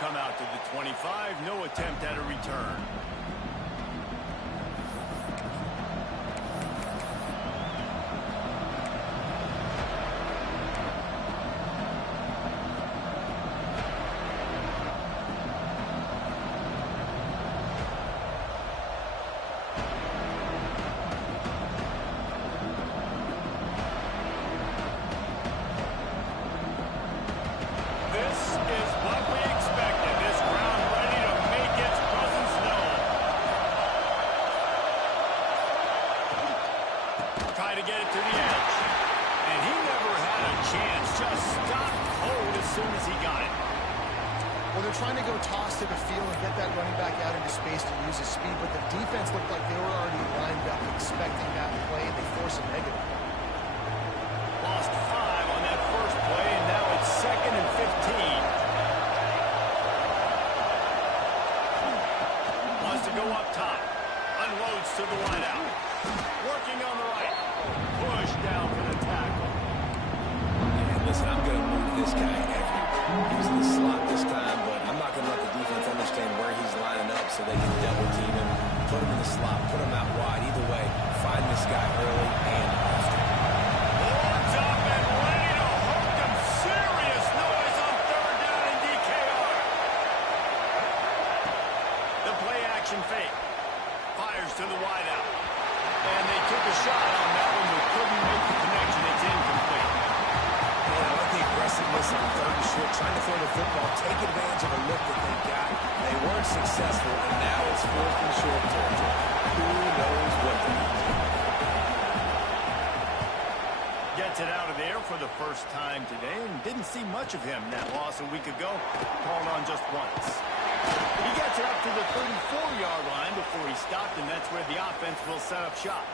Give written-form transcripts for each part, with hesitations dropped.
come out to the 25. No attempt at a return. To get it to the edge. And he never had a chance. Just stopped cold as soon as he got it. Well, they're trying to go toss to the field and get that running back out into space to use his speed, but the defense looked like they were already lined up expecting that play, and they force a negative. Lost 5 on that first play, and now it's 2nd and 15. Wants to go up top. Unloads to the wideout. Working on the right. Push down for the tackle. And listen, I'm going to move this guy everywhere. He was in the slot this time, but I'm not going to let the defense understand where he's lining up so they can double team him, put him in the slot, put him out wide. Either way, find this guy early and often. Boards up and ready to hook him. Serious noise on 3rd down in DKR. The play action fake. Fires to the wideout. And they took a shot on that one, but couldn't make the connection. It's incomplete. Yeah, I like the aggressiveness on 3rd and short, trying to throw the football, take advantage of a look that they got. They weren't successful, and now it's 4th and short territory. Who knows what they need? Gets it out of there for the first time today, and didn't see much of him. That loss a week ago, called on just once. He gets it up to the 34-yard line before he stopped, and that's where the offense will set up shop.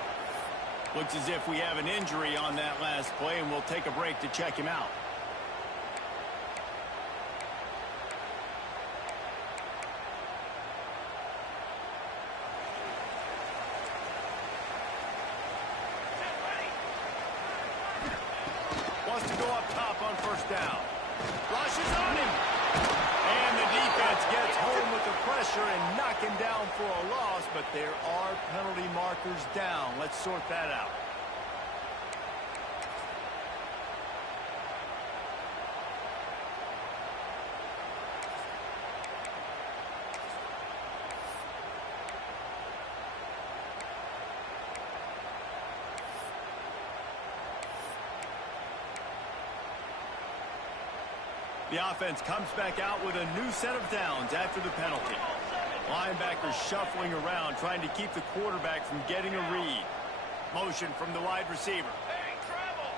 Looks as if we have an injury on that last play, and we'll take a break to check him out. Wants to go up top on 1st down. Rushes on him. And the defense gets home with the pressure and knock him down for a loss, but there are penalty markers down. Let's sort that out. The offense comes back out with a new set of downs after the penalty. Linebackers shuffling around, trying to keep the quarterback from getting a read. Motion from the wide receiver. Hey, travel!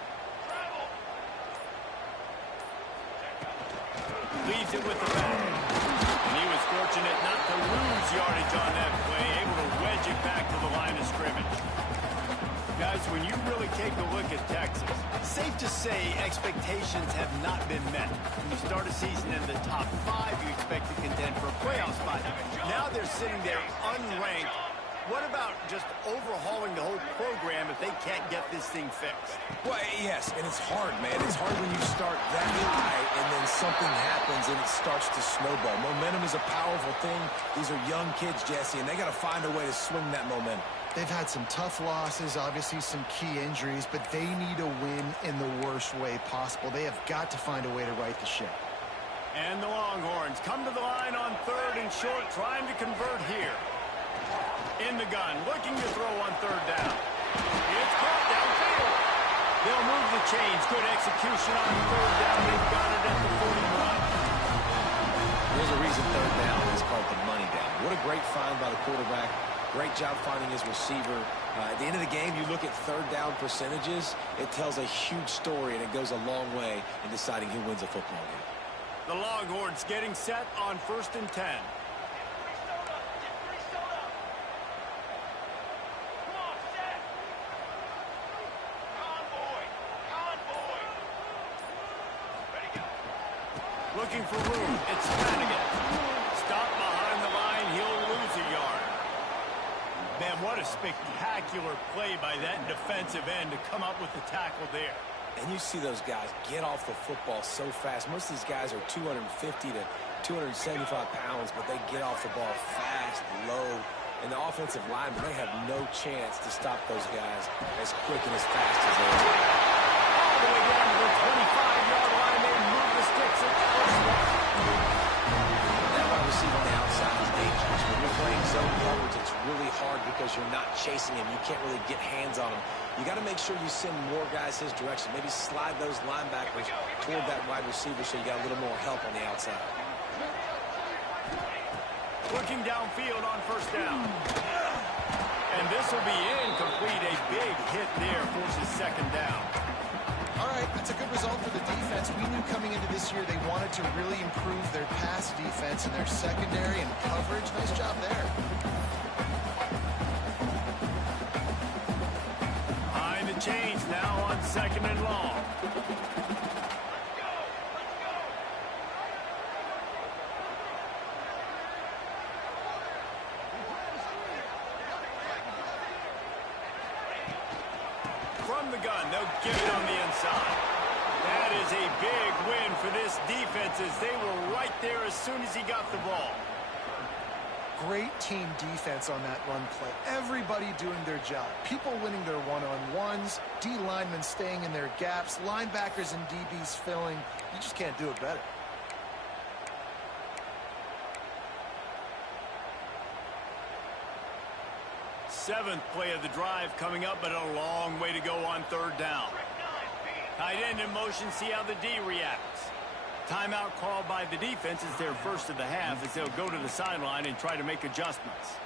Leaves it with the back. And he was fortunate not to lose yardage on that play, able to wedge it back to the line of scrimmage. Guys, when you really take a look at Texas, safe to say expectations have not been met. When you start a season in the top 5, you expect to contend for a playoff spot. Now they're sitting there unranked. What about just overhauling the whole program if they can't get this thing fixed? Well, yes, and it's hard, man. It's hard when you start that high and then something happens and it starts to snowball. Momentum is a powerful thing. These are young kids, Jesse, and they got to find a way to swing that momentum. They've had some tough losses, obviously some key injuries, but they need a win in the worst way possible. They have got to find a way to right the ship. And the Longhorns come to the line on 3rd and short, trying to convert here. In the gun, looking to throw on 3rd down. It's caught downfield. They'll move the chains. Good execution on 3rd down. They've got it at the 41. There's a reason 3rd down is called the money down. What a great find by the quarterback. Great job finding his receiver. At the end of the game, you look at 3rd down percentages. It tells a huge story, and it goes a long way in deciding who wins a football game. The Longhorns getting set on 1st and 10. Looking for room. It's Flanagan. Stop behind the line. He'll lose a yard. Man, what a spectacular play by that defensive end to come up with the tackle there. And you see those guys get off the football so fast. Most of these guys are 250 to 275 pounds, but they get off the ball fast, low. And the offensive linemen, they have no chance to stop those guys as quick and as fast as they are. All the way down to the 25-yard line. They move the sticks at first down. That wide receiver on the outside is dangerous. When you're playing zone coverage, it's really hard because you're not chasing him. You can't really get hands on him. You got to make sure you send more guys his direction. Maybe slide those linebackers toward that wide receiver so you got a little more help on the outside. Looking downfield on first down. And this will be incomplete. A big hit there forces second down. All right, that's a good result for the defense. We knew coming into this year they wanted to really improve their pass defense and their secondary and coverage. Nice job there. Behind the chains now on second and long. From the gun, they'll give it on the inside. That is a big win for this defense as they were right there as soon as he got the ball. Great team defense on that run play. Everybody doing their job. People winning their one-on-ones, D linemen staying in their gaps, linebackers and DBs filling. You just can't do it better. Seventh play of the drive coming up, but a long way to go on third down. Tight end in motion, see how the D reacts. Timeout called by the defense is their first of the half as they'll go to the sideline and try to make adjustments.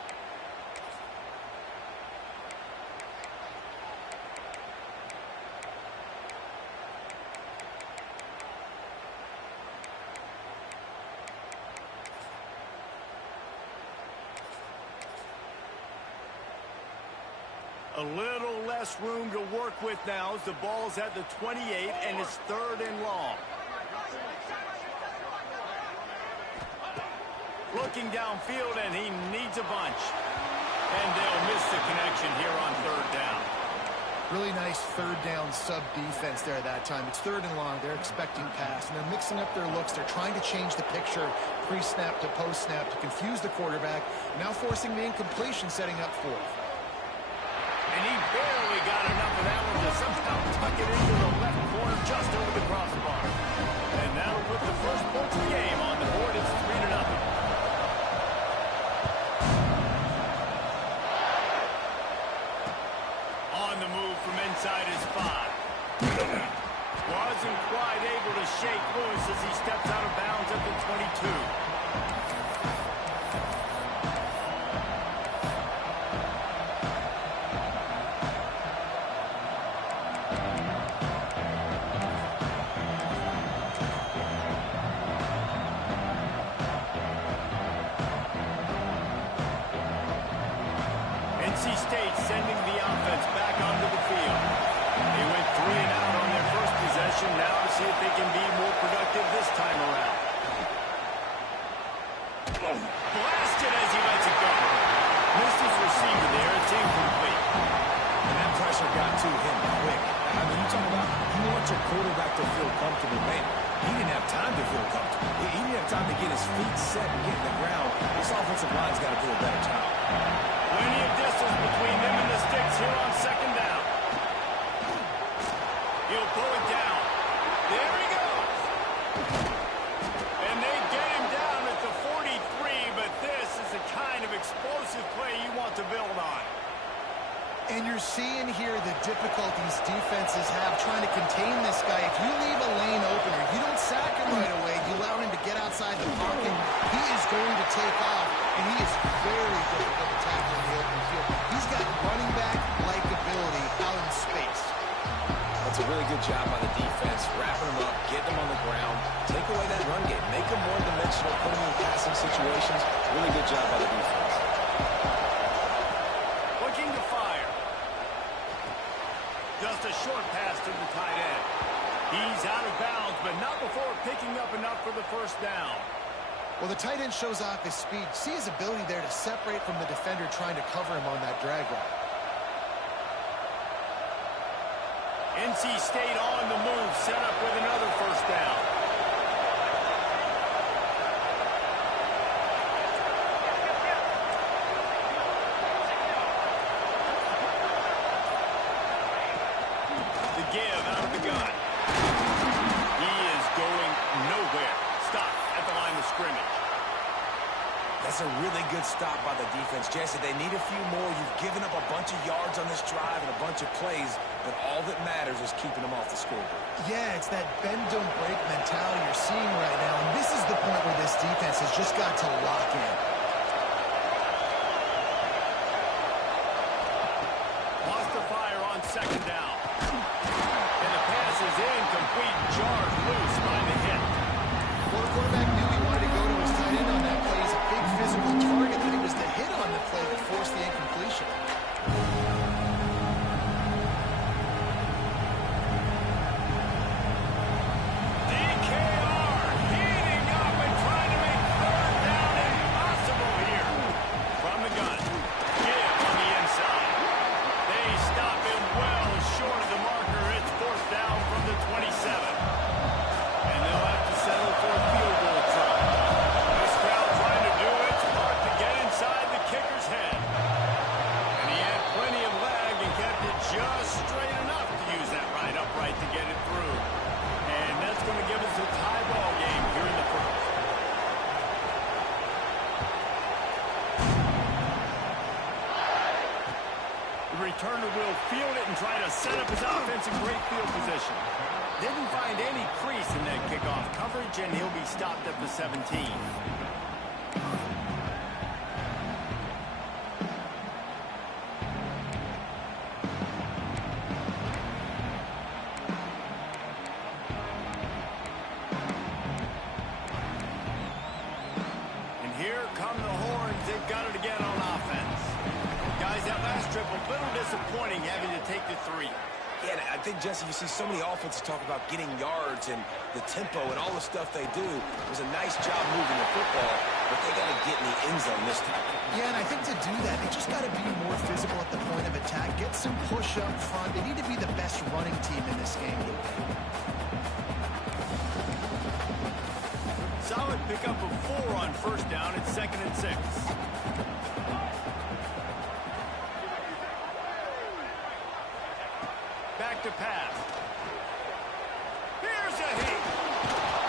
A little less room to work with now as the ball's at the 28 and it's third and long. Looking downfield and he needs a bunch. And they'll miss the connection here on third down. Really nice third down sub defense there that time. It's third and long. They're expecting pass, and they're mixing up their looks. They're trying to change the picture pre-snap to post-snap to confuse the quarterback, now forcing the incompletion, setting up fourth. And he barely got enough of that one to somehow tuck it into the left corner just over the crossbar. And that'll put the first points of the game on the board. It's 3-0. On the move from inside his 5. Wasn't quite able to shake loose as he steps out of bounds at the 22. NC State sending the offense back onto the field. They went 3 and out on their first possession. Now to see if they can be more productive this time around. Blasted as he lets it go. Missed his receiver there. It's incomplete. And that pressure got to him quick. I mean, you talk about you want your quarterback to feel comfortable, man. He didn't have time to feel comfortable. He didn't have time to get his feet set and get in the ground. This offensive line's got to do a better job. Plenty of distance between them and the sticks here on second down. He'll pull it down. There he goes. And they get him down at the 43, but this is the kind of explosive play you want to build on. And you're seeing here the difficulties defenses have trying to contain this guy. If you leave a lane open or you don't sack him right away, you allow him to get outside the pocket, he is going to take off, and he is very difficult to tackle in the open field. He's got running back-like ability out in space. That's a really good job by the defense, wrapping them up, getting them on the ground, take away that run game, make them more dimensional, put them in passing situations. Really good job by the defense. Looking to fire. Just a short pass to the tight end. He's out of bounds, but not before picking up enough for the first down. Well, the tight end shows off his speed. See his ability there to separate from the defender trying to cover him on that drag route. NC State on the move, set up with another first down. The give out of the gun. He is going nowhere. Stop at the line of scrimmage. That's a really good stop by the defense. Jesse, they need a few more. You've given up a bunch of yards on this drive and a bunch of plays, but all that matters is keeping them off the scoreboard. Yeah, it's that bend, don't break mentality you're seeing right now, and this is the point where this defense has just got to lock in. Lost the fire on second down. And the pass is incomplete, jarred loose by the hit. Well, the quarterback knew he wanted to go to his tight end on that play. He's a big physical target, but it was the hit on the play that forced the incompletion. DKR heating up and trying to make third down impossible here. From the gun, give on the inside. They stop him well short of the marker. It's fourth down from the 27. And they'll have to settle for a field goal try. This crowd trying to do its part to get inside the kicker's head. And he had plenty of leg and kept it just straight enough to use that right upright to get it through. And that's going to give us a tie ball game here in the first. The returner will field it and try to set up his offense in great field position. Didn't find any crease in that kickoff coverage, and he'll be stopped at the 17. And here come the horns. They've got it again on offense. Guys, that last trip, a little disappointing having to take the 3. Yeah, and I think, Jesse, you see so many offenses talk about getting yards and the tempo and all the stuff they do. It was a nice job moving the football, but they got to get in the end zone this time. Yeah, and I think to do that, they just got to be more physical at the point of attack, get some push up front. They need to be the best running team in this game. Solid pickup of 4 on first down. It's 2nd and 6. Back to pass. Here's a hit.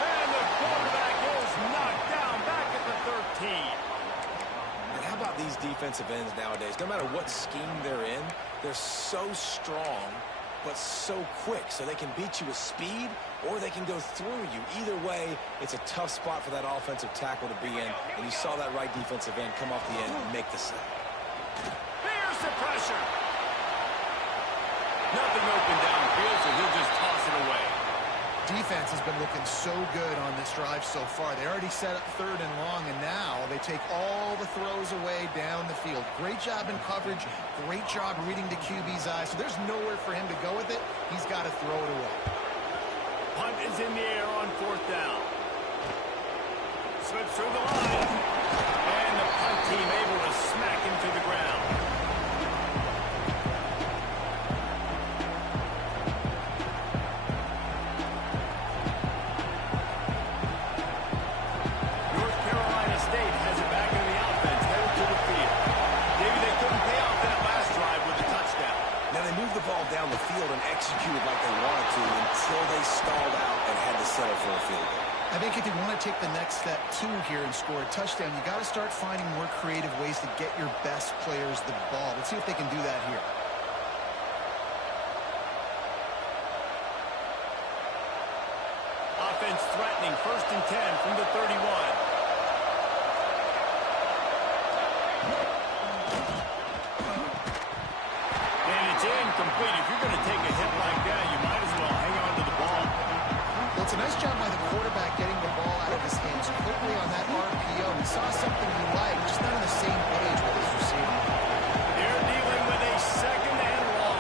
And the quarterback is knocked down back at the 13. And how about these defensive ends nowadays? No matter what scheme they're in, they're so strong, but so quick. So they can beat you with speed, or they can go through you. Either way, it's a tough spot for that offensive tackle to be in. And you saw that right defensive end come off the end and make the sack. Here's the pressure. Nothing open downfield, so he'll just toss it away. Defense has been looking so good on this drive so far. They already set up 3rd and long, and now they take all the throws away down the field. Great job in coverage, great job reading the QB's eyes. So there's nowhere for him to go with it. He's got to throw it away. Punt is in the air on 4th down. Slips through the line. And the punt team able to smack him to the ground. Down the field and executed like they wanted to until they stalled out and had to settle for a field goal. I think if you want to take the next step, too, here and score a touchdown, you got to start finding more creative ways to get your best players the ball. Let's see if they can do that here. Offense threatening, 1st and 10 from the 31. Incomplete. If you're going to take a hit like that, you might as well hang on to the ball. Well, it's a nice job by the quarterback getting the ball out of his hands quickly on that RPO. He saw something he liked, just not on the same page with his receiver. They're dealing with a 2nd and long.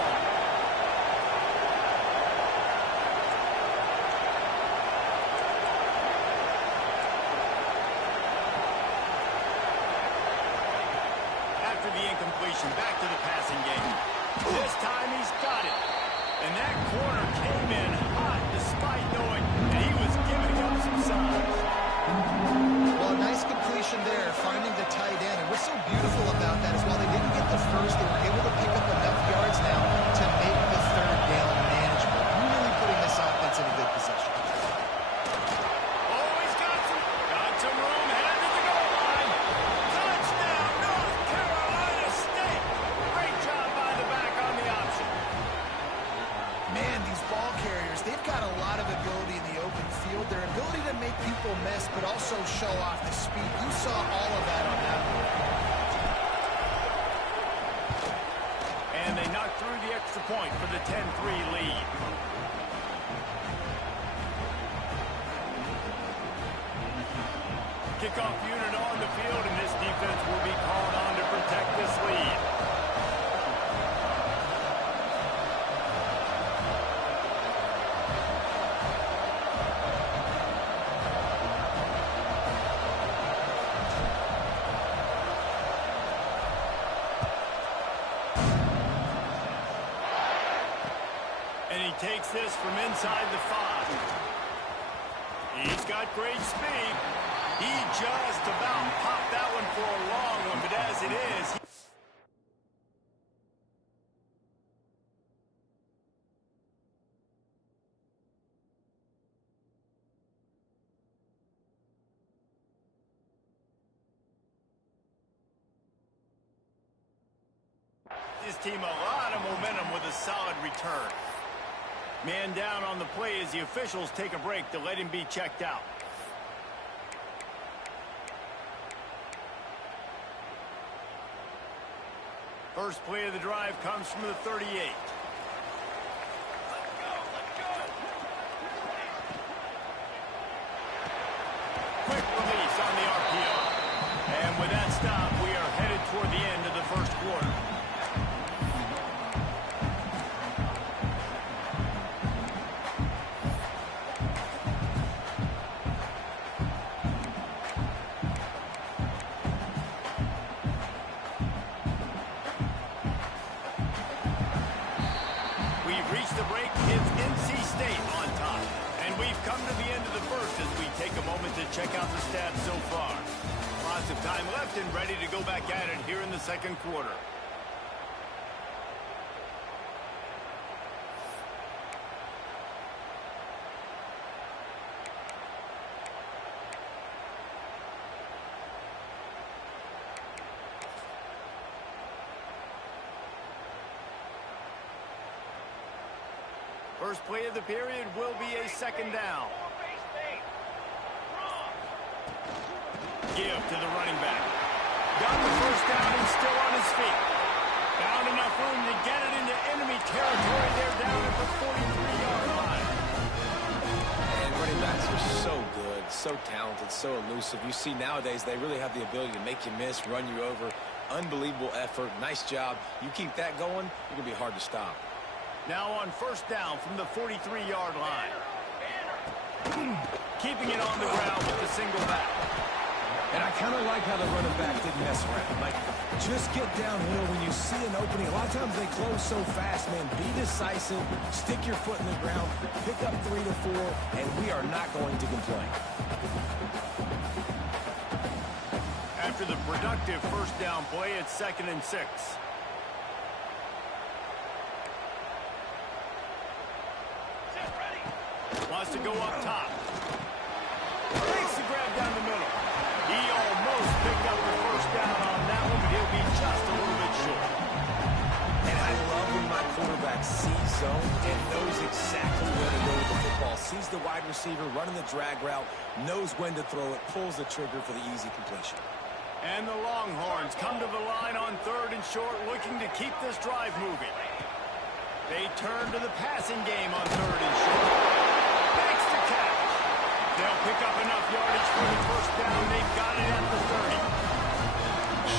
After the incompletion, back to the passing game. This time he's got it. And that corner came in hot despite knowing that he was giving up some signs. Well, nice completion there, finding the tight end. And what's so beautiful about that is while they didn't get the first, they were able to pick up enough yards now to make the third down manageable. Really putting this offense in a good position. Oh, he's got some room, headed to the goal line. Touchdown, North Carolina State. Great job by the back on the option. Man, these ball carriers, they've got a lot of ability in the open field. Their ability to make people miss, but also show off the speed. You saw all of that on that one. And they knocked through the extra point for the 10-3 lead. Kickoff unit on the field, and this defense will be called on to protect this lead. And he takes this from inside the 5. He's got great speed. He just about popped that one for a long one, but as it is... His team a lot of momentum with a solid return. Man down on the play as the officials take a break to let him be checked out. First play of the drive comes from the 38. Quick release on the RPO. And with that stop, we are headed toward the end of the first quarter. Check out the stats so far. Lots of time left and ready to go back at it here in the second quarter. First play of the period will be a second down. Give to the running back. Got the first down and still on his feet. Found enough room to get it into enemy territory. They're down at the 43-yard line. And running backs are so good, so talented, so elusive. You see nowadays they really have the ability to make you miss, run you over. Unbelievable effort. Nice job. You keep that going, you're going to be hard to stop. Now on first down from the 43-yard line. Keeping it on the ground with the single back. And I kind of like how the running back didn't mess around. Like, just get downhill when you see an opening. A lot of times they close so fast, man. Be decisive, stick your foot in the ground, pick up 3 to 4, and we are not going to complain. After the productive first down play, it's 2nd and 6. Wants to go up top. Makes the grab down the middle. He almost picked up the first down on that one, but he'll be just a little bit short. And I love when my quarterback sees zone and knows exactly where to go with the football. Sees the wide receiver running the drag route, knows when to throw it, pulls the trigger for the easy completion. And the Longhorns come to the line on 3rd and short, looking to keep this drive moving. They turn to the passing game on 3rd and short. Makes the catch. They'll pick up enough yardage for the first down. They've got it at the 30.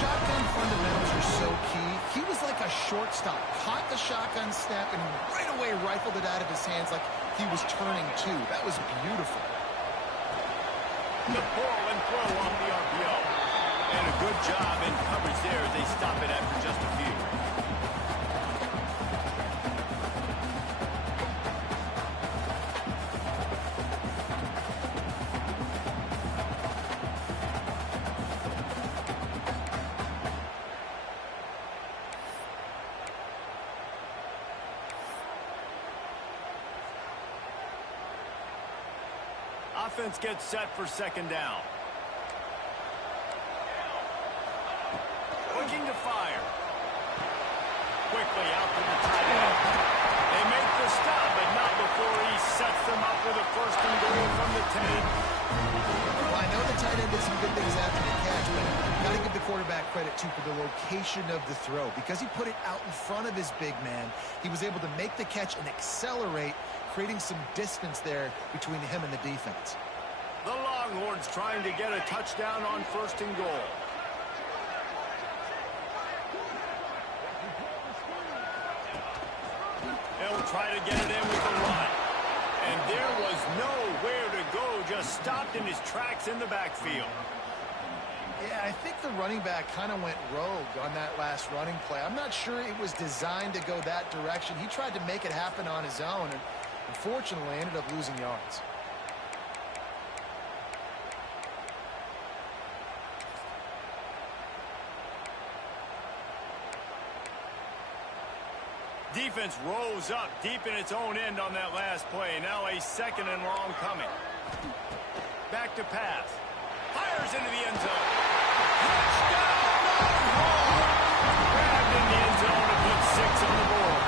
Shotgun fundamentals are so key. He was like a shortstop. Caught the shotgun snap and right away rifled it out of his hands like he was turning two. That was beautiful. The pull and throw off the RPO. And a good job in coverage there as they stop it after just a few. Offense gets set for second down. Looking to fire. Quickly out to the tight end. They make the stop, but not before he sets them up with a first and goal from the 10. Well, I know the tight end did some good things after the catch, but got to give the quarterback credit, too, for the location of the throw. Because he put it out in front of his big man, he was able to make the catch and accelerate, creating some distance there between him and the defense. The Longhorns trying to get a touchdown on first and goal. They'll try to get it in with the run. And there was nowhere to go, just stopped in his tracks in the backfield. Yeah, I think the running back kind of went rogue on that last running play. I'm not sure it was designed to go that direction. He tried to make it happen on his own, and unfortunately ended up losing yards. Defense rose up deep in its own end on that last play. Now a second and long coming. Back to pass. Fires into the end zone. Touchdown! Grabbed in the end zone and put 6 on the board.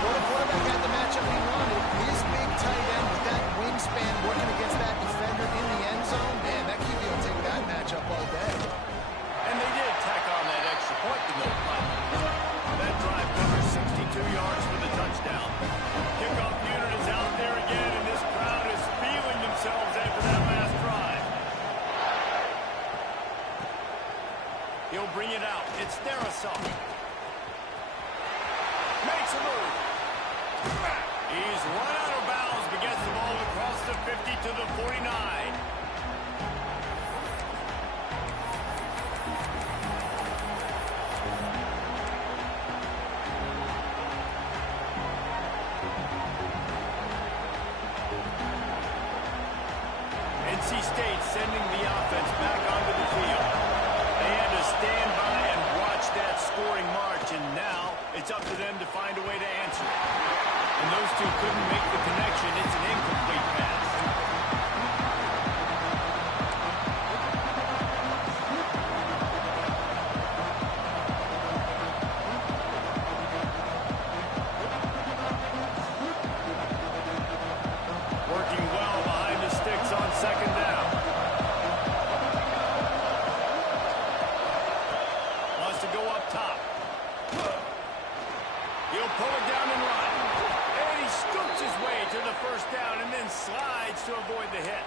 Well, the quarterback had the matchup he wanted. His big tight end with that wingspan working against that defender in the end zone. Man, that QB will take that matchup all day. And they did tack on that extra point to no punt. That drive covers 62 yards for the touchdown. Kickoff unit is out there again, and this crowd is feeling themselves after that last drive. He'll bring it out. It's Darasov. Makes a move. He's run out of bounds, but gets the ball across the 50 to the 49. NC State sending the offense back onto the field. They had to stand by and watch that scoring march, and now it's up to them to find a way to answer it. And those two couldn't make the connection. It's an incomplete pass. Working well behind the sticks on second down. Wants to go up top. He'll pull it down and run. And he scoops his way to the first down and then slides to avoid the hit.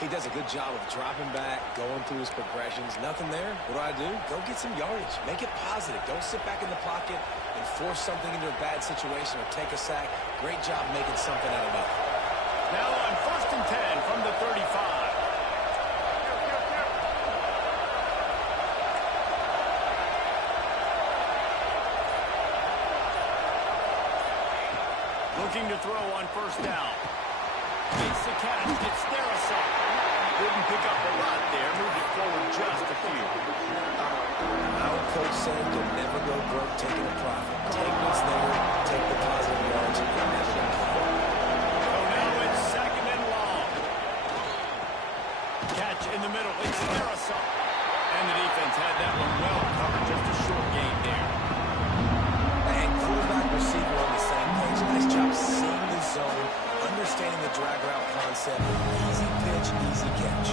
He does a good job of dropping back, going through his progressions. Nothing there. What do? Go get some yardage. Make it positive. Don't sit back in the pocket and force something into a bad situation or take a sack. Great job making something out of nothing. Now on first and 10 from the 35. Looking to throw on first down. Makes the catch. It's Darasov. Didn't pick up a lot there. Moved it forward just a few. Our coach said you'll never go broke taking a profit. Take what's there, take the positive yards, and you'll never go broke. So now it's second and long. Catch in the middle. It's Darasov. And the defense had that one well covered. Just a short gain there. And quarterback receiver on the same page. Nice job seeing the zone, understanding the drag route concept. Easy pitch, easy catch.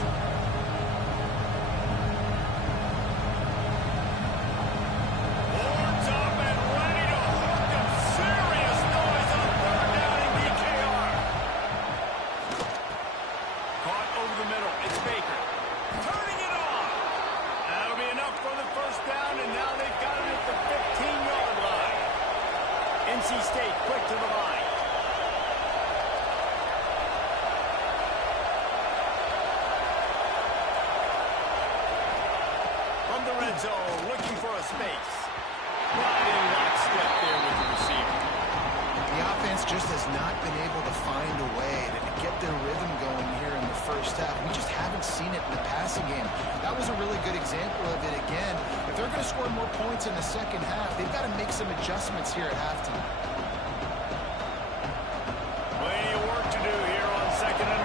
Boards up and ready to hook them. Serious noise on third down in DKR. Caught over the middle. It's Baker. Turning it on. That'll be enough for the first down, and now they've got it at the 15-yard line. NC State quick to the line. From the red zone, looking for a space. Right in lockstep there with the receiver. The offense just has not been able to find a way to get their rhythm going here in the first half. We just haven't seen it in the passing game. That was a really good example of it again. If they're going to score more points in the second half, they've got to make some adjustments here at halftime. Plenty of work to do here on second and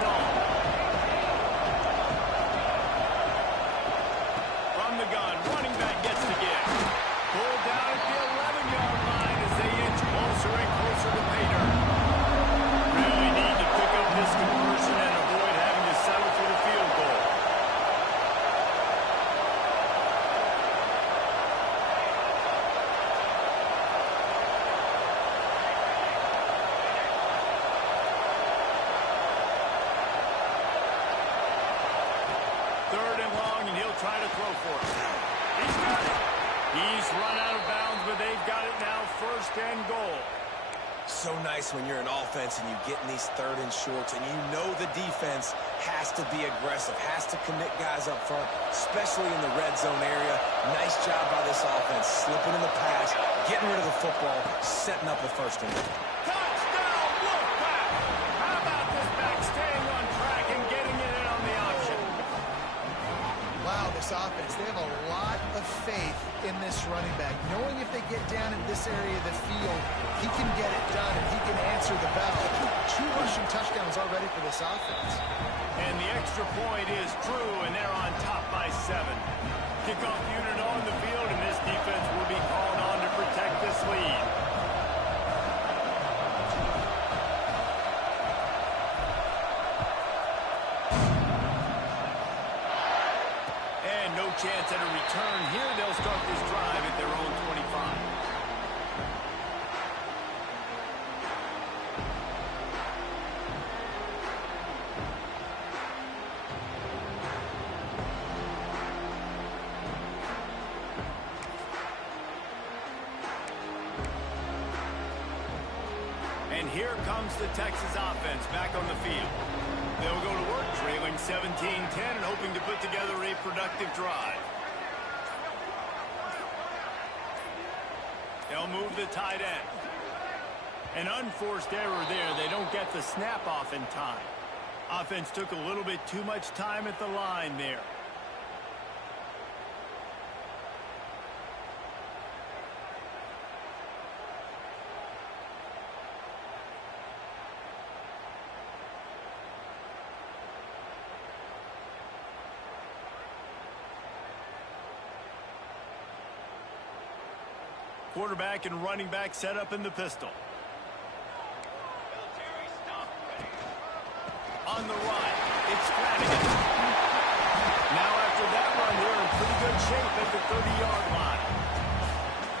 try to throw for it. He's got it. He's run out of bounds, but they've got it now, 1st and goal. So nice when you're an offense and you get in these 3rd and shorts and you know the defense has to be aggressive, has to commit guys up front, especially in the red zone area. Nice job by this offense, slipping in the pass, getting rid of the football, setting up the 1st and goal. Touchdown, Wolfpack! How about this back staying on track and getting it in on the option? Wow, this offense, they have a lot of faith in this running back, knowing if they get down in this area of the field, he can get it done and he can answer the bell. 2 rushing touchdowns already for this offense. And the extra point is true, and they're on top by 7. Kickoff unit on the field, and this defense will be called on to protect this lead. And no chance at a return here. They'll start this drive at their own 25. And here comes the Texas offense back on the field. They'll go to work trailing 17-10 and hoping to put together a productive drive. They'll move the tight end. An unforced error there. They don't get the snap off in time. Offense took a little bit too much time at the line there. Quarterback and running back set up in the pistol. On the right, it's Flanagan. Now after that run, they're in pretty good shape at the 30-yard line.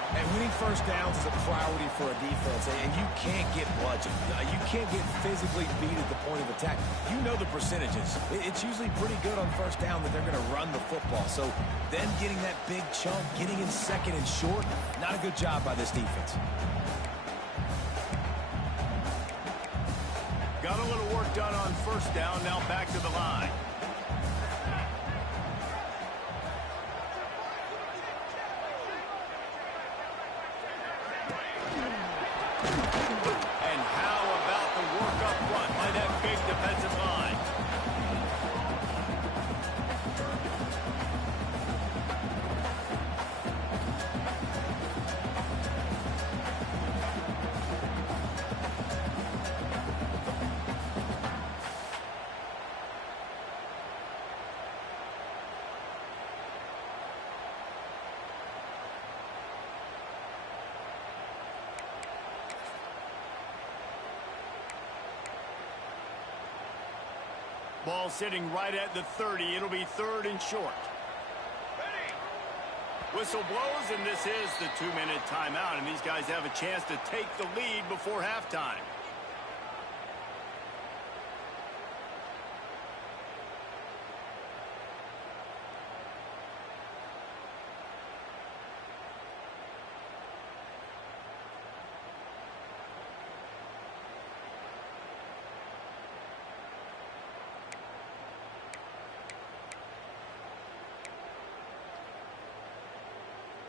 And winning 1st downs is a priority for a defense, and you can't get bludgeoned. You can't get physically beat at the point of attack. You know the percentages. It's usually pretty good on 1st down that they're going to run the football. So then getting that big chunk, getting in 2nd and short, not a good job by this defense. Got a little work done on 1st down, now back to the line. And how about the work up front by that big defensive line? Ball sitting right at the 30. It'll be 3rd and short. Whistle blows, and this is the 2-minute timeout, and these guys have a chance to take the lead before halftime.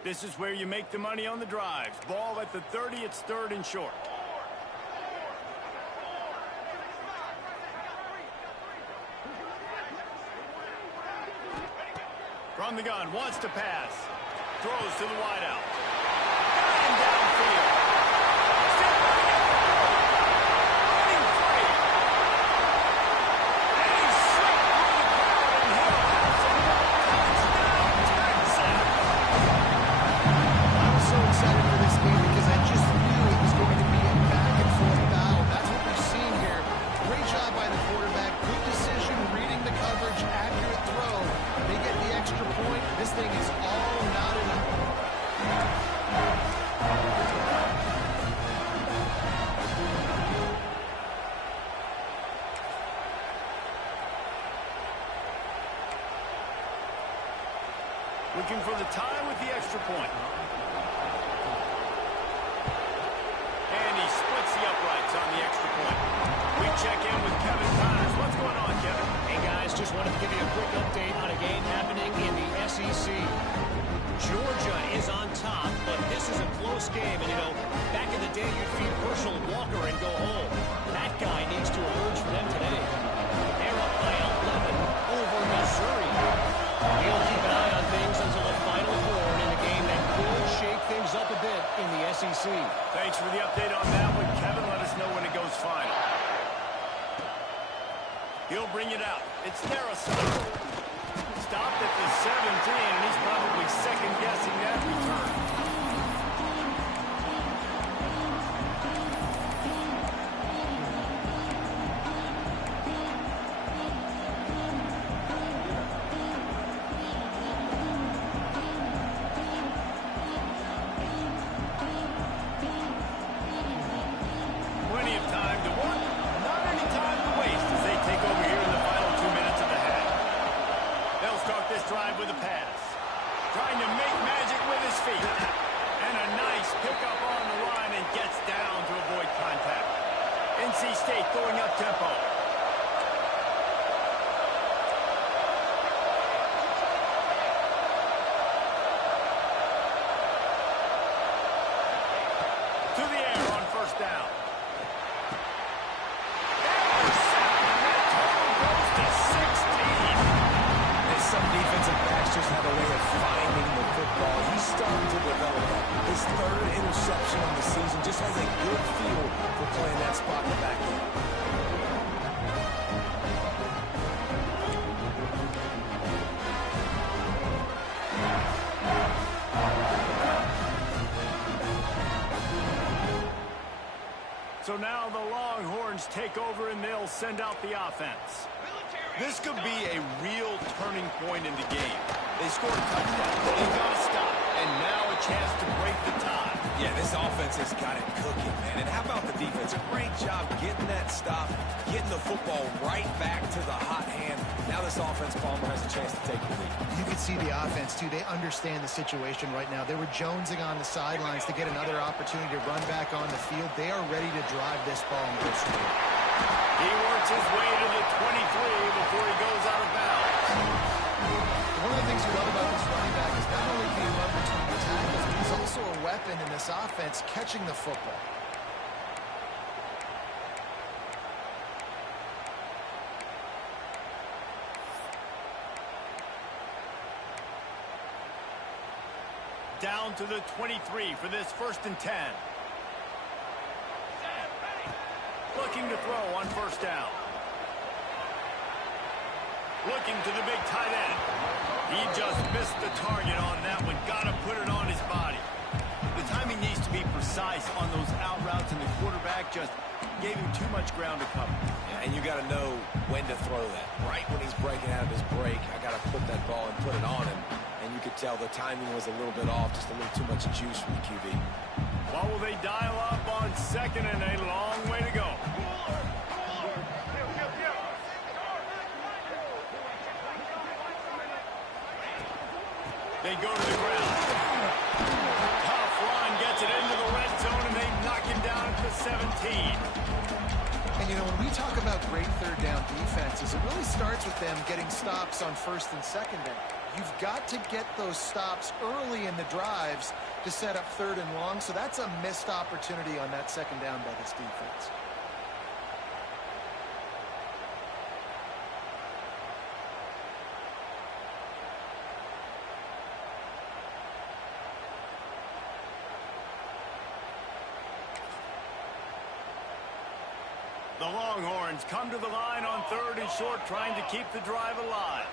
This is where you make the money on the drives. Ball at the 30, it's 3rd and short. From the gun, wants to pass. Throws to the wideout. Got him downfield. Still running free. And he's slipped through the crowd, and he'll have some touchdown, Texas. I'm so excited for this game because I just knew it was going to be a back-and-forth battle. That's what we're seeing here. Great job by the quarterback. Good decision, reading the coverage, accurate throw. They get the extra point. This thing is all knotted up. Looking for the tie with the extra point. And he splits the uprights on the extra point. We check in with Kevin Connors. What's going on, Kevin? Hey, guys, just wanted to give you a quick update on a game happening in the SEC. Georgia is on top, but this is a close game. And, you know, back in the day, you'd feed Herschel Walker and go home. That guy needs to emerge for them today. They're up by 11 over Missouri. We'll keep an eye on things until the final horn in a game that could shake things up a bit in the SEC. Thanks for the update on that one, Kevin. Let us know when it goes final. He'll bring it out. It's Narasov. Stopped at the 17, and he's probably second-guessing that return. Plenty of time to work. Not any time to waste as they take over here in the final 2 minutes of the half. They'll start this drive with a pass. Trying to make magic with his feet. And a nice pickup on the line and gets down to avoid contact. NC State going up tempo. To the air on first down. Some defensive backs just have a way of finding the football. He's starting to develop that. His third interception on the season just has a good feel for playing that spot in the back end. So now the Longhorns take over and they'll send out the offense. This could be a real turning point in the game. They scored a touchdown. They've got to stop. And now a chance to break the tie. Yeah, this offense has got it cooking, man. And how about the defense? A great job getting that stop, getting the football right back to the hot hand. Now this offense, Palmer, has a chance to take the lead. You can see the offense, too. They understand the situation right now. They were jonesing on the sidelines to get another opportunity to run back on the field. They are ready to drive this ball and go score. He works his way to the 23 before he goes out of bounds. One of the things you love about this running back is not only can he run between the tackles, but he's also a weapon in this offense, catching the football. Down to the 23 for this 1st and 10. Looking to throw on first down. Looking to the big tight end. He just missed the target on that one. Got to put it on his body. The timing needs to be precise on those out routes, and the quarterback just gave him too much ground to cover. Yeah, and you got to know when to throw that. Right when he's breaking out of his break, I got to put that ball and put it on him. And you could tell the timing was a little bit off, just a little too much juice from the QB. What will they dial up on second and a long way to go? They go to the ground. Tough run gets it into the red zone, and they knock him down at the 17. And, you know, when we talk about great third down defenses, it really starts with them getting stops on first and second down. You've got to get those stops early in the drives to set up third and long, so that's a missed opportunity on that second down by this defense. The Longhorns come to the line on 3rd and short, trying to keep the drive alive.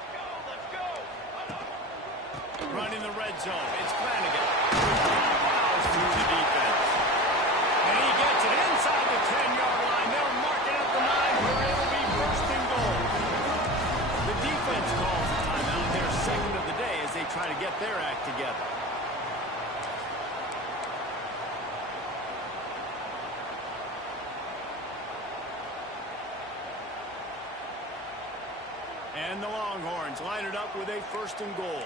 Running the red zone. It's Flanagan. Fouls through the defense. And he gets it inside the 10-yard line. They'll mark it at the 9 where it'll be 1st and goal. The defense calls a timeout, their second of the day, as they try to get their act together. And the Longhorns line it up with a 1st and goal.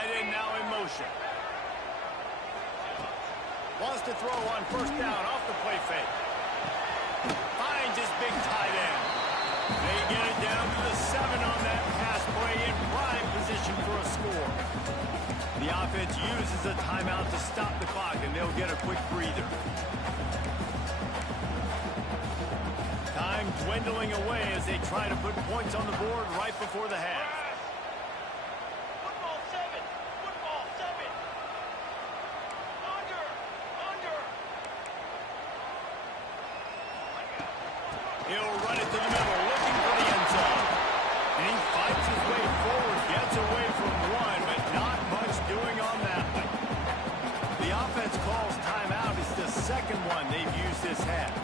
Tight end now in motion. Wants to throw on first down off the play fake. Finds his big tight end. They get it down to the 7 on that pass play in prime position for a score. The offense uses a timeout to stop the clock, and they'll get a quick breather. Time dwindling away as they try to put points on the board right before the half. Football 7. Football 7. Under. He'll run it to the middle, looking for the end zone. And he fights his way forward, gets away from one, but not much doing on that one. The offense calls timeout. It's the second one they've used this half.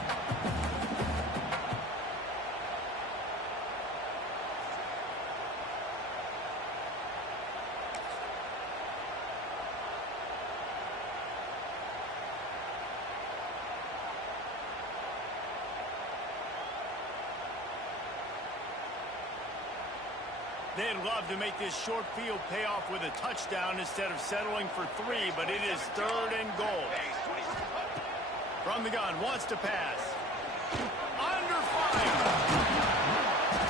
They'd love to make this short field pay off with a touchdown instead of settling for 3, but it is 3rd and goal. From the gun, wants to pass. Under fire.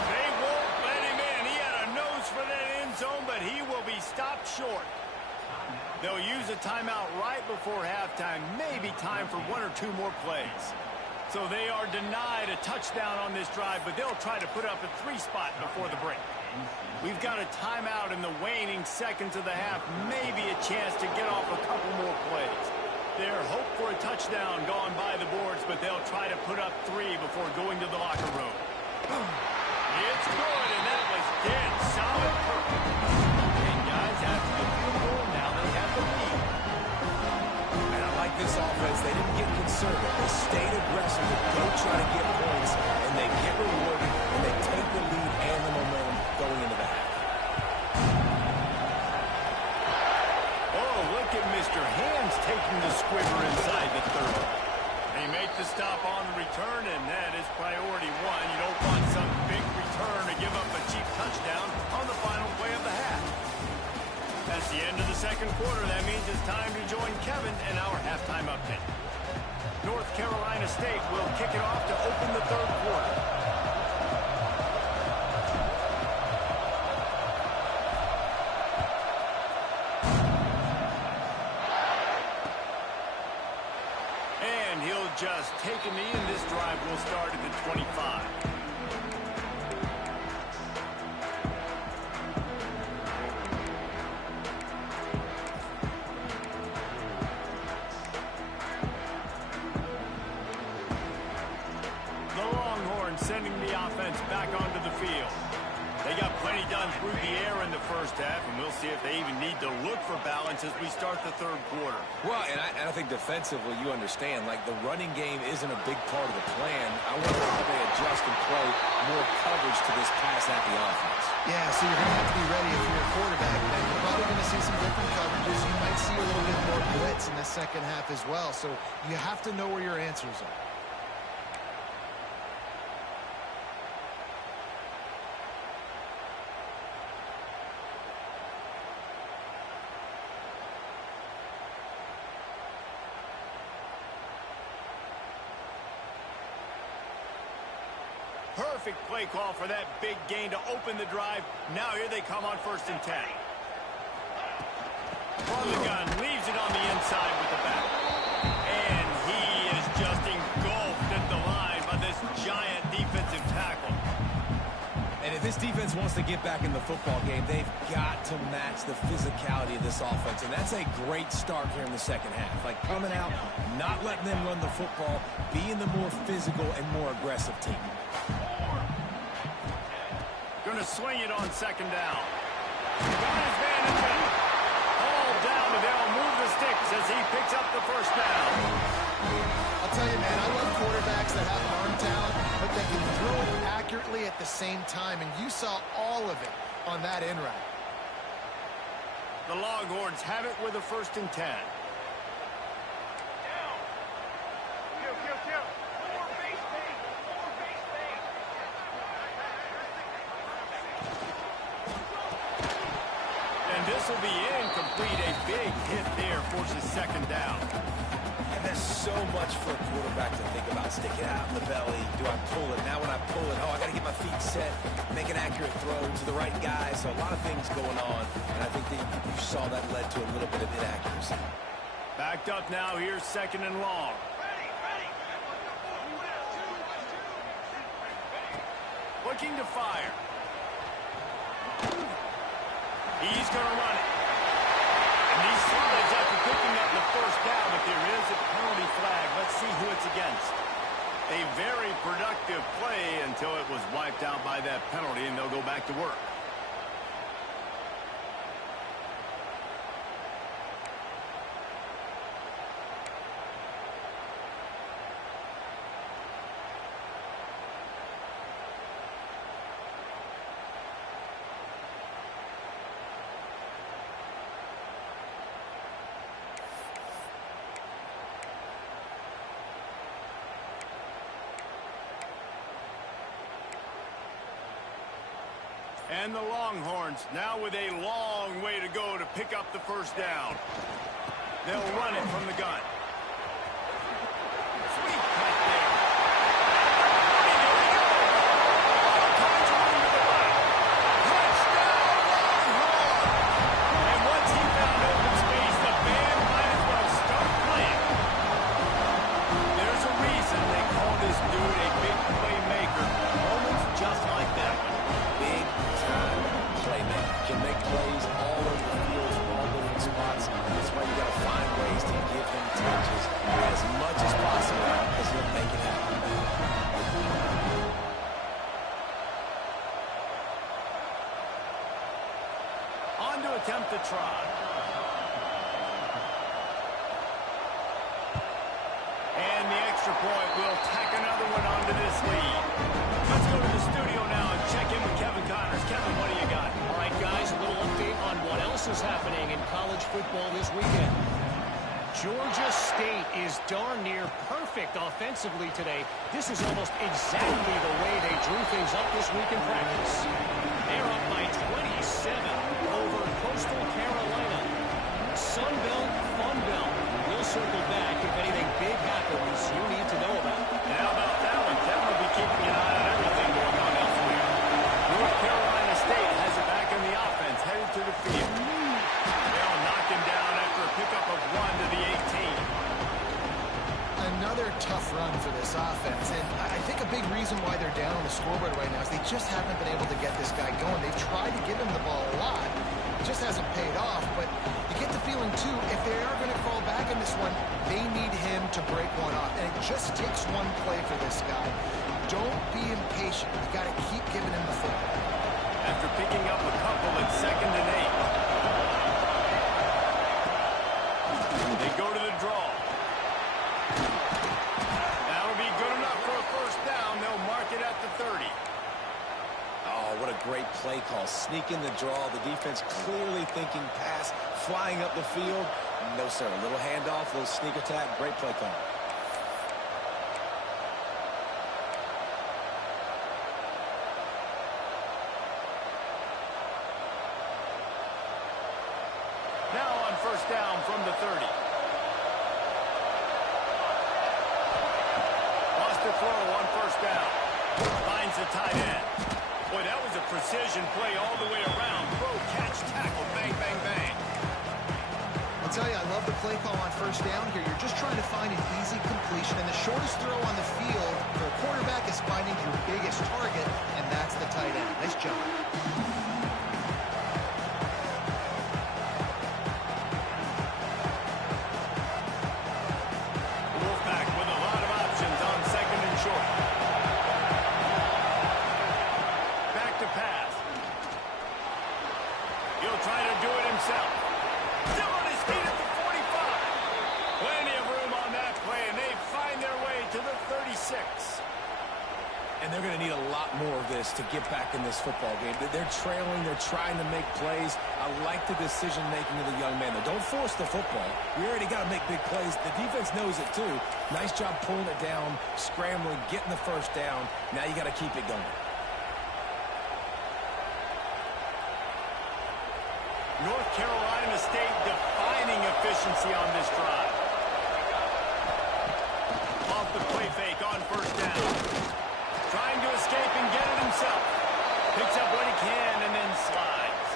They won't let him in. He had a nose for that end zone, but he will be stopped short. They'll use a timeout right before halftime. Maybe time for 1 or 2 more plays. So they are denied a touchdown on this drive, but they'll try to put up a 3 spot before the break. We've got a timeout in the waning seconds of the half. Maybe a chance to get off a couple more plays. Their hope for a touchdown gone by the boards, but they'll try to put up 3 before going to the locker room. It's good, and that was dead solid perfect. And guys, after the field goal, now they have the lead. And I like this offense. They didn't get conservative. They stayed aggressive to go try to get points, and they get rewarded, and they take the lead and the momentum going into the half. Oh, look at Mr. Hands taking the squibber inside the 30. They make the stop on the return, and that is priority 1. You don't want some big return to give up a cheap touchdown on the final play of the half. That's the end of the second quarter. That means it's time to join Kevin and our halftime update. North Carolina State will kick it off to open the third quarter. And he'll just take a knee, and this drive will start at the 25. Sending the offense back onto the field. They got plenty done through the air in the first half, and we'll see if they even need to look for balance as we start the third quarter. Well, and I think defensively, you understand, like the running game isn't a big part of the plan. I wonder how they adjust and play more coverage to this pass-happy offense. Yeah, so you're going to have to be ready if you're a quarterback. And you're probably going to see some different coverages. You might see a little bit more blitz in the second half as well. So you have to know where your answers are. Perfect play call for that big gain to open the drive. Now here they come on 1st and 10. From the gun, leaves it on the inside with the back. And he is just engulfed at the line by this giant defensive tackle. And if this defense wants to get back in the football game, they've got to match the physicality of this offense. And that's a great start here in the second half. Like coming out, not letting them run the football, being the more physical and more aggressive team. Going to swing it on 2nd down. Got his man in the middle. All down, and they'll move the sticks as he picks up the 1st down. I'll tell you, man, I love quarterbacks that have arm talent, but they can throw it accurately at the same time, and you saw all of it on that in route. The Longhorns have it with a 1st and 10. This will be incomplete. A big hit there forces second down. And there's so much for a quarterback to think about. Stick it out in the belly. Do I pull it? Now when I pull it, I got to get my feet set, make an accurate throw to the right guy. So a lot of things going on. And I think that you saw that led to a little bit of inaccuracy. Backed up now. Here's second and long. Looking to fire. He's going to run it. And he slides after picking up the first down, but there is a penalty flag. Let's see who it's against. A very productive play until it was wiped out by that penalty, and they'll go back to work. And the Longhorns now with a long way to go to pick up the first down. They'll run it from the gun. Sweet cut there. And here we go. Comes around to the right. Touchdown, Longhorns! And once he found open space, the band might as well start playing. There's a reason they call this dude a big playmaker. Moments just like that one. Big-time playmaker. Can make plays all over the field from all different spots. That's why you got to find ways to give him touches as much as possible because he'll make it happen. On to attempt the try. And the extra point will tack another one onto this lead. Let's go to the studio now and check in with Kevin Connors. Kevin, what do you got? All right, guys, a little update on what else is happening in college football this weekend. Georgia State is darn near perfect offensively today. This is almost exactly the way they drew things up this week in practice. They're up by 27 over Coastal Carolina. Sun Belt, Fun Belt. We'll circle back if anything big happens you need to know about. And how about that one? Kevin will be keeping an eye on everything going on elsewhere. North Carolina State has it back in the offense, headed to the field. They'll knock him down after a pickup of 1 to the 18. Another tough run for this offense, and I think a big reason why they're down on the scoreboard right now is they just haven't been able to get this guy going. They've tried to give him the ball a lot. It just hasn't paid off, but you get the feeling, too, if they are going to fall back in this one, they need him to break one off, and it just takes one play for this guy. Don't be impatient. You got to keep giving him the football. After picking up a couple at 2nd and 8. They go to the draw. That'll be good enough for a first down. They'll mark it at the 30. Oh, what a great play call. Sneak in the draw. The defense clearly thinking pass, flying up the field. No, sir. A little handoff, a little sneak attack. Great play call. Now on first down from the 30. Lost the throw on first down. Finds the tight end. Boy, that was a precision play all the way around. Throw, catch, tackle, bang, bang, bang. I'll tell you, I love the play call on first down here. You're just trying to find an easy completion, and the shortest throw on the field for a quarterback is finding your biggest target, and that's the tight end. Nice job. Wolfpack with a lot of options on 2nd and short. Back to pass. He'll try to do it himself. Still on his feet at the 45. Plenty of room on that play, and they find their way to the 36. And they're going to need a lot more of this to get back in this football game. They're trailing. They're trying to make plays. I like the decision-making of the young man. Don't force the football. We already got to make big plays. The defense knows it, too. Nice job pulling it down, scrambling, getting the first down. Now you got to keep it going. North Carolina State defining efficiency on this drive. Off the play fake on first down. Trying to escape and get it himself. Picks up what he can and then slides.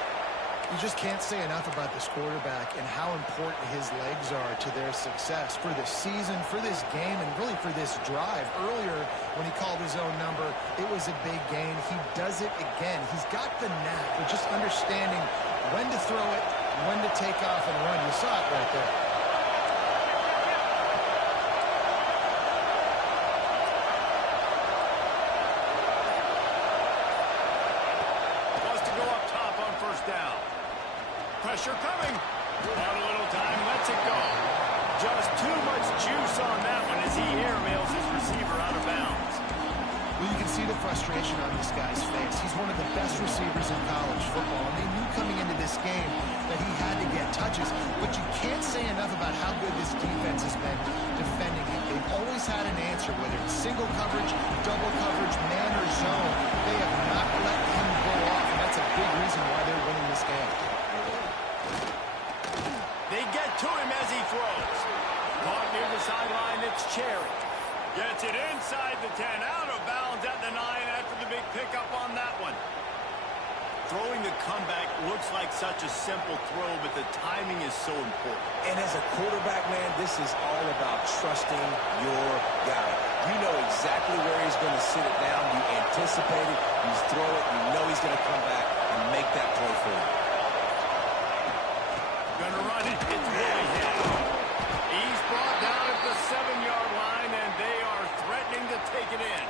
You just can't say enough about this quarterback and how important his legs are to their success for this season, for this game, and really for this drive. Earlier, when he called his own number, it was a big gain. He does it again. He's got the knack of just understanding when to throw it, when to take off and run. You saw it right there. Wants to go up top on first down. Pressure coming. Out a little time, lets it go. Just too much juice on that one as he airmails his receiver out of bounds. Well, you can see the frustration on this guy's face. He's one of the best receivers in college football, and they knew coming into this game that he had to get touches. But you can't say enough about how good this defense has been defending him. They've always had an answer, whether it's single coverage, double coverage, man or zone. They have not let him go off, and that's a big reason why they're winning this game. They get to him as he throws. Caught near the sideline, it's Cherry. Gets it inside the 10, out of bounds at the 9 after the big pickup on that one. Throwing the comeback looks like such a simple throw, but the timing is so important. And as a quarterback, man, this is all about trusting your guy. You know exactly where he's going to sit it down. You anticipate it. You throw it. You know he's going to come back and make that play for you. Gonna run it. It's really hit. He's brought down at the 7-yard line, and they are threatening to take it in.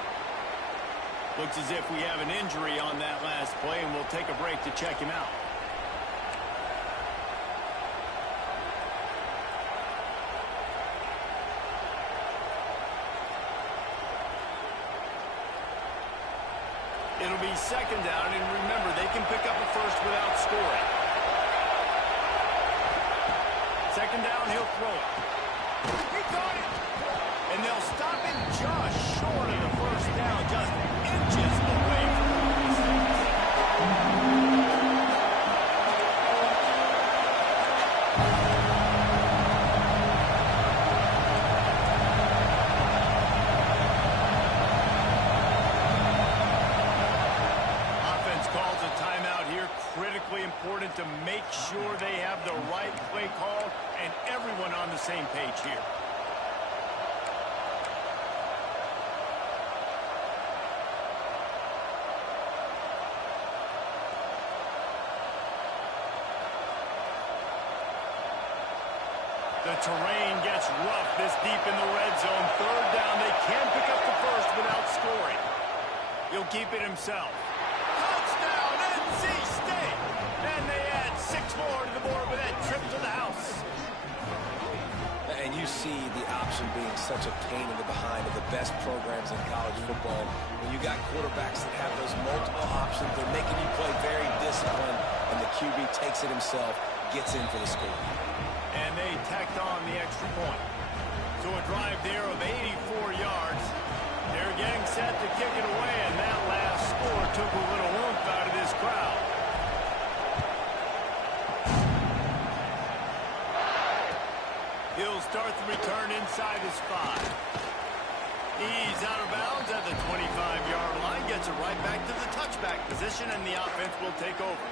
Looks as if we have an injury on that last play, and we'll take a break to check him out. It'll be second down, and remember, they can pick up a first without scoring. Second down, he'll throw it. He caught it! And they'll stop him just short of the first down, just inches away from the critically important to make sure they have the right play call and everyone on the same page here. The terrain gets rough this deep in the red zone. Third down, they can pick up the first without scoring. He'll keep it himself. Touchdown, NC State! And they add 6 more to the board with that trip to the house. And you see the option being such a pain in the behind of the best programs in college football. When you got quarterbacks that have those multiple options, they're making you play very disciplined, and the QB takes it himself, gets in for the score. And they tacked on the extra point. So a drive there of 84 yards. They're getting set to kick it away, and that last score took a little oomph out of this crowd. He'll start the return inside his 5. He's out of bounds at the 25-yard line, gets it right back to the touchback position, and the offense will take over.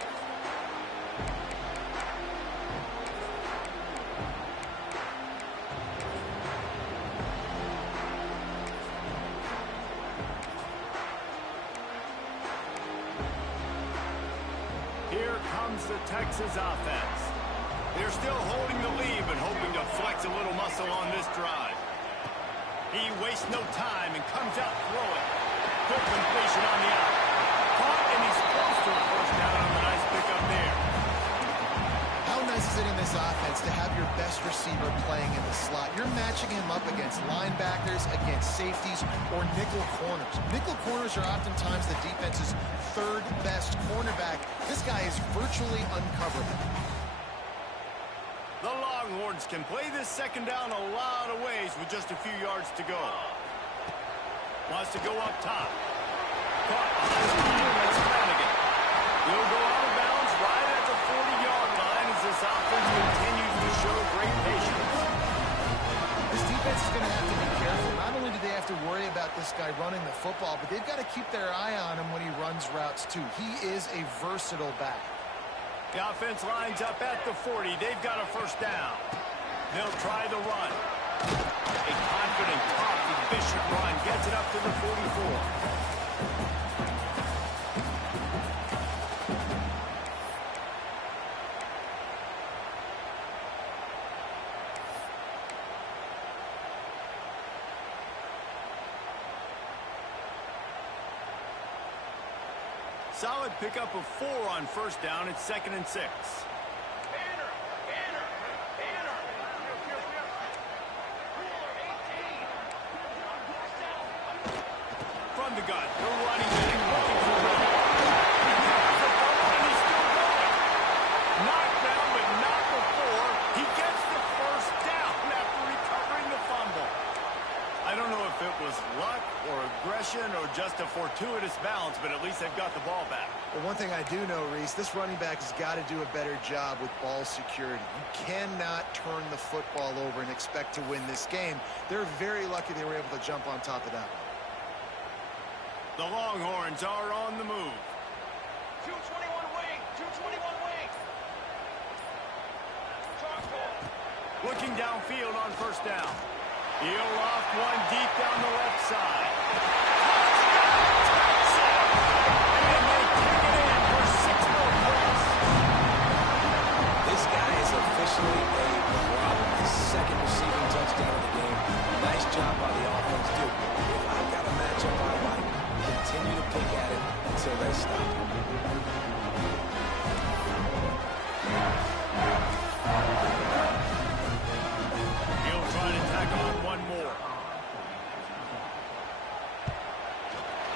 Here comes the Texas offense. They're still holding the lead, but hoping to flex a little muscle on this drive. He wastes no time and comes out throwing. Quick completion on the out. Caught, and he's close to a first down on the nice pickup there. How nice is it in this offense to have your best receiver playing in the slot? You're matching him up against linebackers, against safeties, or nickel corners. Nickel corners are oftentimes the defense's third best cornerback. This guy is virtually uncoverable. The Longhorns can play this second down a lot of ways with just a few yards to go. Wants to go up top. Caught behind the line, that's Flanagan. He'll go out of bounds right at the 40-yard line. This defense is going to have to be careful. Not only do they have to worry about this guy running the football, but they've got to keep their eye on him when he runs routes too. He is a versatile back. The offense lines up at the 40. They've got a first down. They'll try the run. A confident, tough, efficient run gets it up to the 44. Solid pickup of 4 on first down. It's 2nd and 6. From the gun, the running back looking for running. And he's still going. Knocked down, but not before. He gets the first down after recovering the fumble. I don't know if it was luck or aggression or just a fortuitous bounce, but at least they've got the ball back. Well, one thing I do know, Reese, this running back has got to do a better job with ball security. You cannot turn the football over and expect to win this game. They're very lucky they were able to jump on top of that one. The Longhorns are on the move. 221 wing. 221 wing. Talk ball. Looking downfield on first down. He'll off one deep down the left side. And they kick it in for 6 more points. This guy is officially a problem. His 2nd receiving touchdown of the game. Nice job by the offense, too. If I've got a matchup I like, continue to pick at it until they stop. He'll try to tack on one more.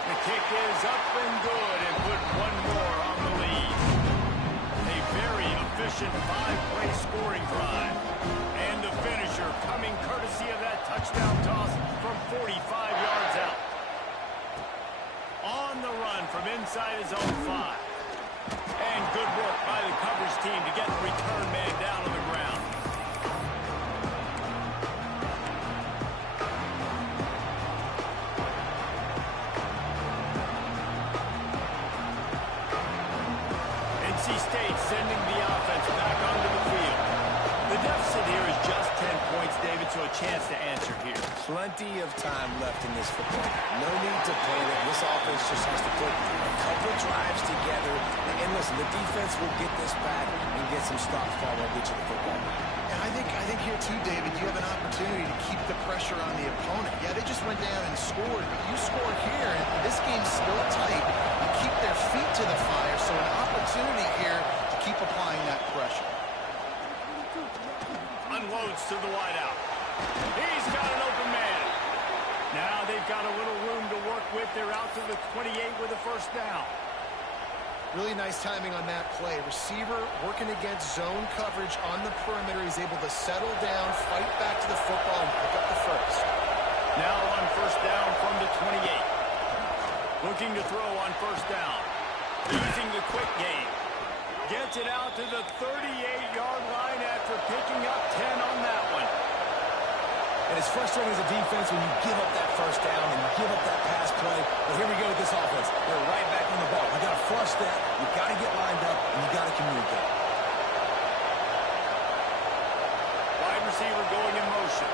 The kick is up and good and put one more on the lead. A very efficient 5-play scoring drive. And the finisher coming courtesy of that touchdown toss from 45 yards out. On the run from inside his own 5. And good work by the coverage team to get the return man down on the ground. NC State sending the offense back onto the field. The deficit here is just 10 points, David, so a chance to answer here. Plenty of time left in this football. No need to panic. This offense just has to put a couple drives together. And listen, the defense will get this back and get some stops while they'll get you the football. And I think here too, David, you have an opportunity to keep the pressure on the opponent. Yeah, they just went down and scored, but you score here, and this game's still tight. You keep their feet to the fire, so an opportunity here to keep applying that pressure. Unloads to the wideout. He's got an open man. Now they've got a little room to work with. They're out to the 28 with a first down. Really nice timing on that play. Receiver working against zone coverage on the perimeter. He's able to settle down, fight back to the football, and pick up the first. Now on first down from the 28. Looking to throw on first down. Using the quick game. Gets it out to the 38-yard line after picking up 10 on that one. And it's frustrating as a defense when you give up that first down and you give up that pass play. But here we go with this offense. They're right back on the ball. You got to flush that. You got to get lined up, and you got to communicate. Wide receiver going in motion.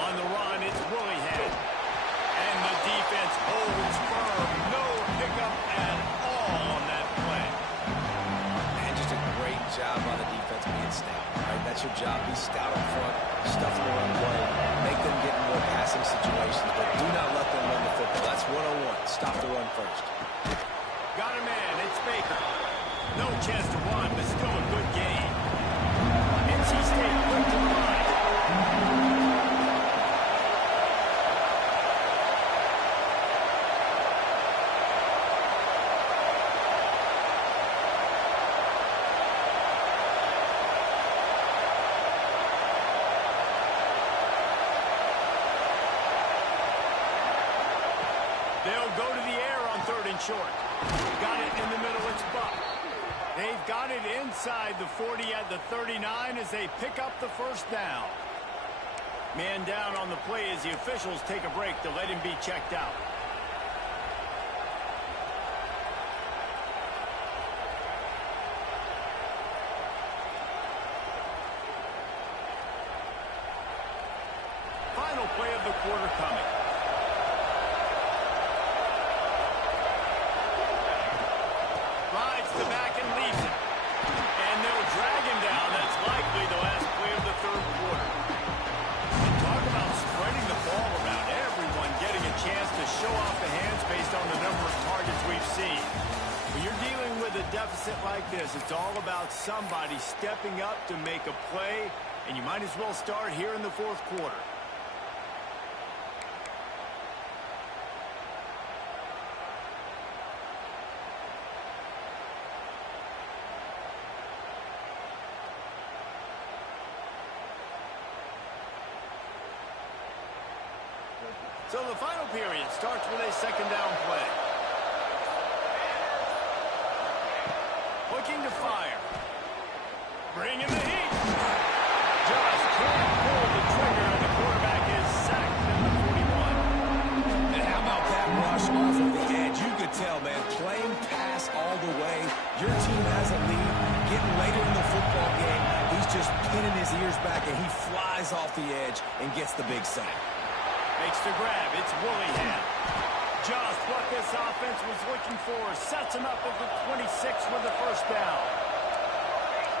On the run, it's Willingham. And the defense holds firm. No pickup at all on that play. And just a great job by the defense being stout. Right? That's your job. Be stout up front. Stuff the run play. Make them get in more passing situations. But do not let them run the football. That's 101. Stop the run first. Got a man. It's Baker. No chance to run, but still a good game. NC State quick to the line. They'll go to the air on 3rd third and short. Got it in the middle. It's Buck. They've got it inside the 40 at the 39 as they pick up the first down. Man down on the play as the officials take a break to let him be checked out. Final play of the quarter coming. Rides the back and leaves it. And they'll drag him down. That's likely the last play of the third quarter. And talk about spreading the ball around. Everyone getting a chance to show off the hands based on the number of targets we've seen. When you're dealing with a deficit like this, it's all about somebody stepping up to make a play, and you might as well start here in the fourth quarter. So the final period starts with a second down play. Looking to fire. Bringing the heat. Just can't pull the trigger, and the quarterback is sacked at the 41. And how about that rush off of the edge? You could tell, man, playing pass all the way. Your team has a lead. Getting later in the football game, he's just pinning his ears back, and he flies off the edge and gets the big sack. Makes the grab. It's Willingham. Just what this offense was looking for. Sets him up at the 26 with the first down.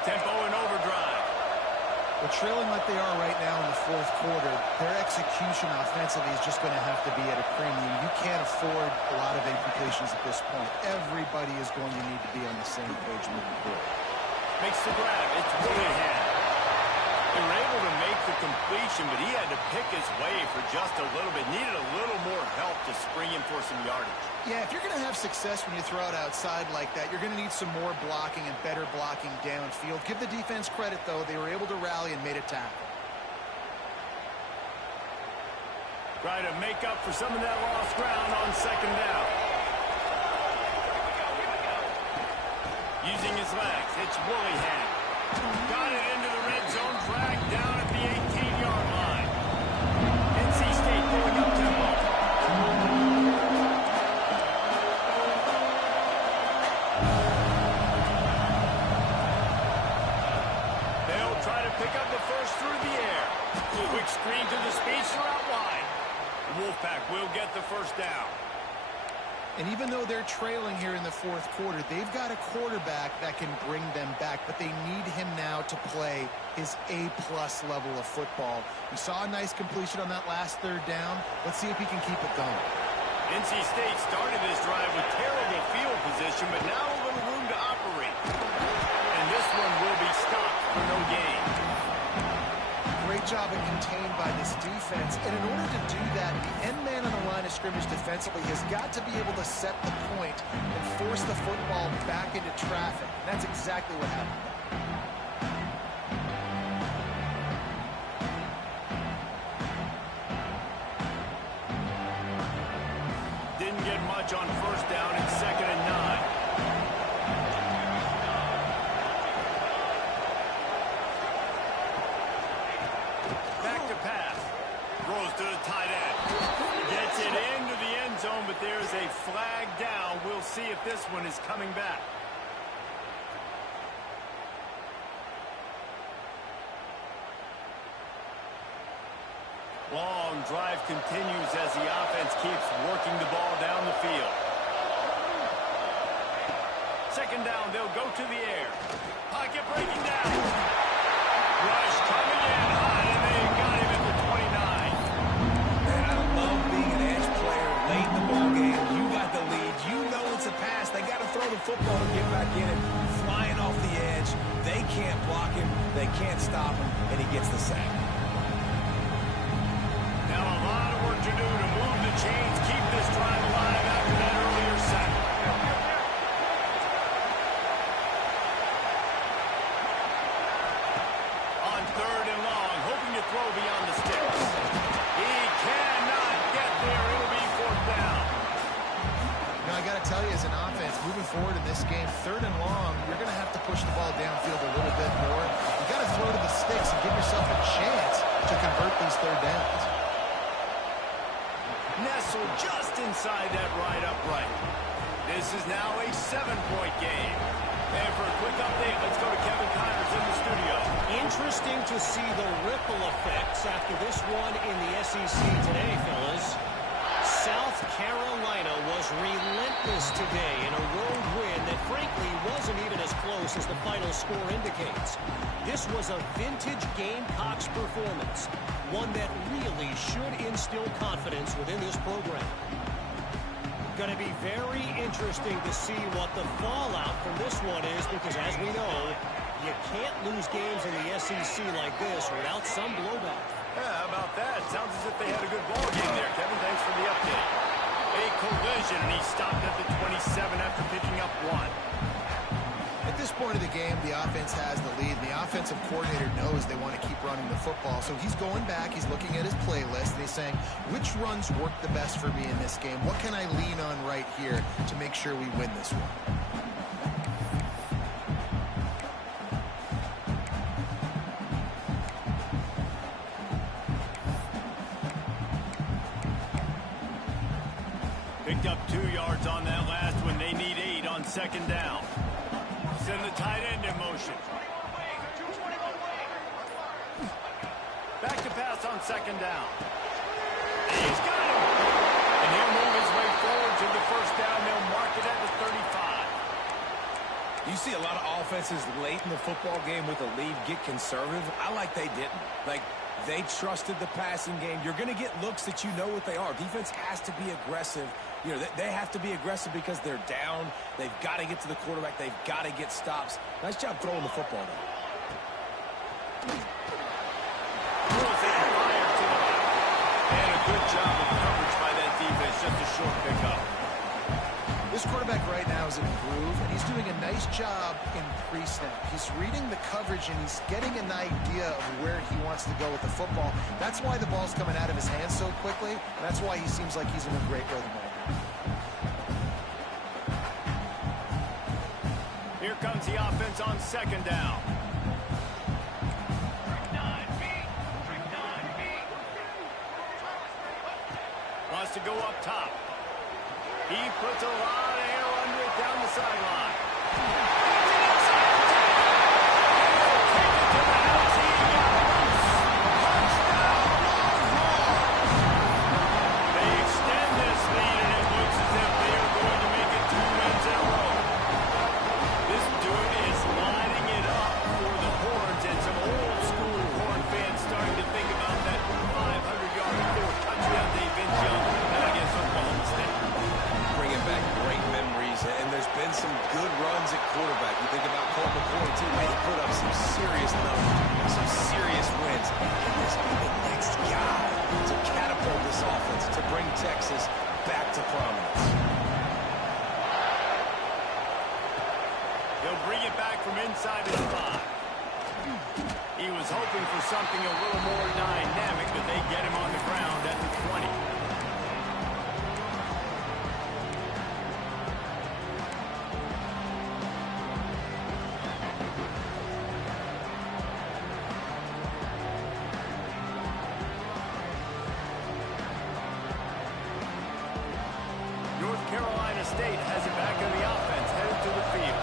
Tempo and overdrive. Well, trailing like they are right now in the fourth quarter, their execution offensively is just going to have to be at a premium. You can't afford a lot of incompletions at this point. Everybody is going to need to be on the same page moving forward. Makes the grab. It's Willingham. They were able to make the completion, but he had to pick his way for just a little bit. Needed a little more help to spring him for some yardage. Yeah, if you're going to have success when you throw it outside like that, you're going to need some more blocking and better blocking downfield. Give the defense credit, though. They were able to rally and made a tackle. Try to make up for some of that lost ground on second down. Using his legs, it's Willingham. Got it into the red zone, dragged down at the 18-yard line. NC State going up tempo. They'll try to pick up the first through the air. Quick screen to the speedster out wide. Wolfpack will get the first down. And even though they're trailing here in the fourth quarter, they've got a quarterback that can bring them back, but they need him now to play his A-plus level of football. We saw a nice completion on that last third down. Let's see if he can keep it going. NC State started this drive with terrible field position, but now a little room to operate. And this one will be stopped for no gain. Great job and contained by this defense. And in order to do that, the end man on the line of scrimmage defensively has got to be able to set the point and force the football back into traffic. And that's exactly what happened. Didn't get much on first down in 2nd and 9. Throws to the tight end. Gets it into the end zone, but there's a flag down. We'll see if this one is coming back. Long drive continues as the offense keeps working the ball down the field. Second down, they'll go to the air. Pocket breaking down. Rush coming in high, and they got him at the 29. Man, I love being an edge player late in the ball game. You got the lead. You know it's a pass. They got to throw the football to get back in it. Flying off the edge. They can't block him. They can't stop him, and he gets the sack. Now a lot of work to do to move the chains, keep this drive alive after that earlier sack. On 3rd and long, hoping to throw beyond the sticks. He cannot get there. It'll be 4th down. Now, I got to tell you, as an offense, moving forward in this game, 3rd and long, you're going to have to push the ball downfield a little bit more. You got to throw to the sticks and give yourself a chance to convert these 3rd downs. Nestled just inside that right upright. This is now a 7-point game. And for a quick update, let's go to Kevin Connors in the studio. Interesting to see the ripple effects after this one in the SEC today, fellas. South Carolina was relentless today in a road win that frankly wasn't even as close as the final score indicates. This was a vintage Gamecocks performance, one that really should instill confidence within this program. Going to be very interesting to see what the fallout from this one is, because as we know, you can't lose games in the SEC like this without some blowback. Yeah, how about that? Sounds as if they had a good ball game there, Kevin. Thanks for the update. A collision, and he stopped at the 27 after picking up 1. At this point of the game, the offense has the lead. The offensive coordinator knows they want to keep running the football. So he's going back, he's looking at his playlist, and he's saying, which runs work the best for me in this game? What can I lean on right here to make sure we win this one? Picked up 2 yards on that last one. They need 8 on 2nd down. Send the tight end in motion. Back to pass on 2nd down. He's got him. And he'll move his way forward to the 1st down. They'll mark it at the 35. You see a lot of offenses late in the football game with a lead get conservative. I like they didn't. Like, they trusted the passing game. You're going to get looks that you know what they are. Defense has to be aggressive. You know, they have to be aggressive because they're down. They've got to get to the quarterback. They've got to get stops. Nice job throwing the football, though. And a good job of coverage by that defense. Just a short pickup. This quarterback right now is in a groove, and he's doing a nice job in pre-snap. He's reading the coverage, and he's getting an idea of where he wants to go with the football. That's why the ball's coming out of his hands so quickly, and that's why he seems like he's in a great rhythm right now. Here comes the offense on 2nd down. Wants to go up top. He puts a lot of air under it down the sideline. They extend this lead, and it looks as if they are going to make it 2 wins in a row. This dude is lining it up for the Horns, and some old-school Horn fans starting to think about that 500-yard 4th touchdown Dave Vince Young, and I guess Oklahoma State. Bringing back great memories, and there's been some good runs at quarterback. You think about Colt McCoy, too. He put up some serious numbers, some serious wins. And this is the next guy to catapult this offense, to bring Texas back to prominence. He'll bring it back from inside his 5. He was hoping for something a little more dynamic, but they get him on the ground at the 20. North Carolina State has it back on the offense, headed to the field.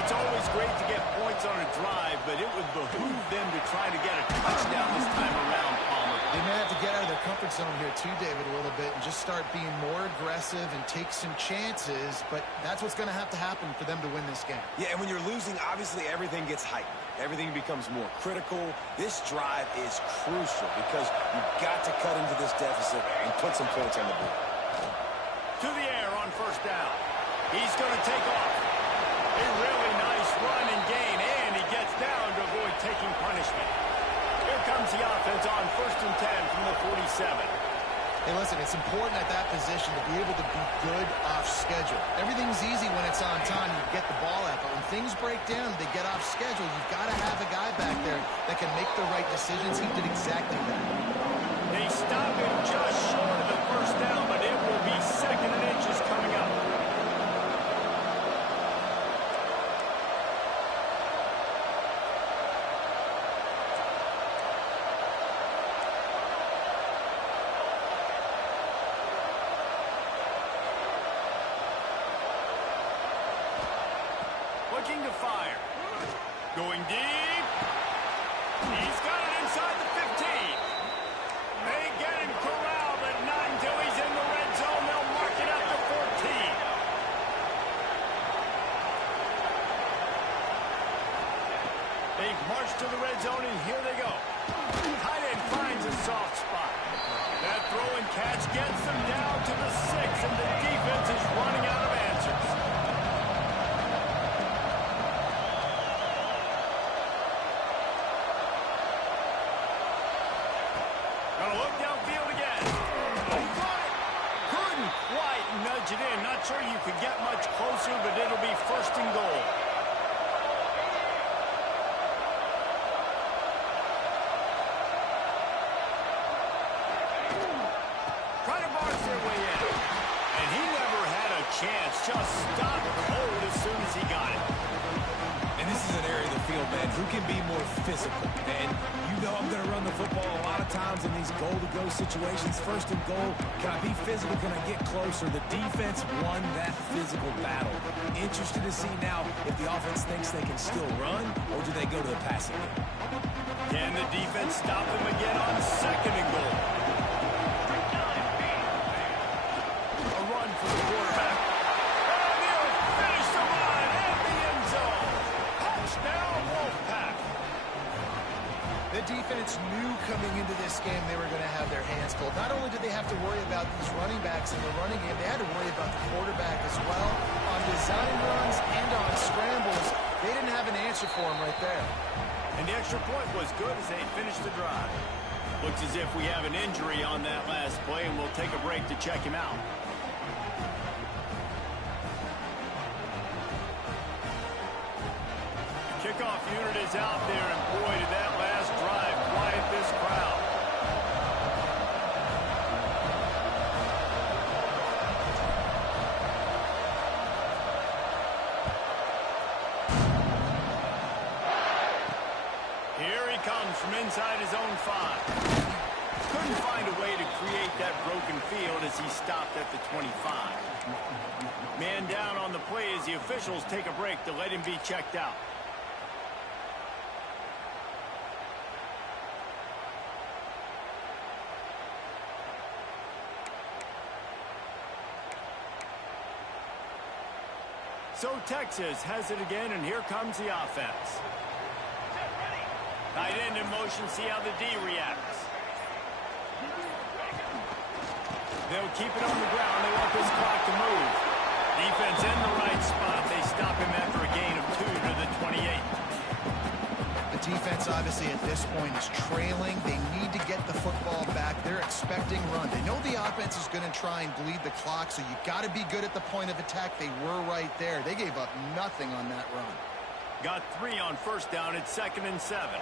It's always great to get points on a drive, but it would behoove them to try to get a touchdown this time around, Palmer. They may have to get out of their comfort zone here too, David, a little bit, and just start being more aggressive and take some chances, but that's what's going to happen for them to win this game. Yeah, and when you're losing, obviously everything gets heightened. Everything becomes more critical. This drive is crucial because you've got to cut into this deficit and put some points on the board. To the air on 1st down. He's going to take off. A really nice run and gain, and he gets down to avoid taking punishment. Here comes the offense on 1st and 10 from the 47. Hey, listen, it's important at that position to be able to be good off schedule. Everything's easy when it's on time. You get the ball out, but when things break down, they get off schedule. You've got to have a guy back there that can make the right decisions. He did exactly that. They stop him just short of the 1st down, but it will be 2nd and inches coming up. to fire. Going deep. He's got it inside the 15. They get him corralled, but not until he's in the red zone. They'll mark it up to 14. They've marched to the red zone, and here they go. Tight end finds a soft spot. That throw and catch gets them down to the 6, and the defense is running out of answers. Gonna look downfield again. He got it. Couldn't quite nudge it in. Not sure you could get much closer, but it'll be first and goal. Chance just stopped cold as soon as he got it. And this is an area of the field, man, who can be more physical. And you know I'm going to run the football a lot of times in these goal-to-go situations. First and goal, can I be physical? Can I get closer? The defense won that physical battle. Interested to see now if the offense thinks they can still run, or do they go to the passing game? Can the defense stop them again on second and goal? A run for the quarterback. The defense knew coming into this game they were going to have their hands full. Not only did they have to worry about these running backs in the running game, they had to worry about the quarterback as well. On design runs and on scrambles, they didn't have an answer for him right there. And the extra point was good as they finished the drive. Looks as if we have an injury on that last play, and we'll take a break to check him out. Kickoff unit is out there, and boy, did that last drive quiet this crowd. Here he comes from inside his own 5. Couldn't find a way to create that broken field as he stopped at the 25. Man down on the play as the officials take a break to let him be checked out. So Texas has it again, and here comes the offense. Tight end in motion, see how the D reacts. They'll keep it on the ground. They want this clock to move. Defense in the right spot. They stop him after a gain of 2 to the 28. The defense, obviously, at this point is trailing. They need to get the football back. They're expecting run. They know the offense is going to try and bleed the clock, so you got to be good at the point of attack. They were right there. They gave up nothing on that run. Got 3 on first down. It's 2nd and 7.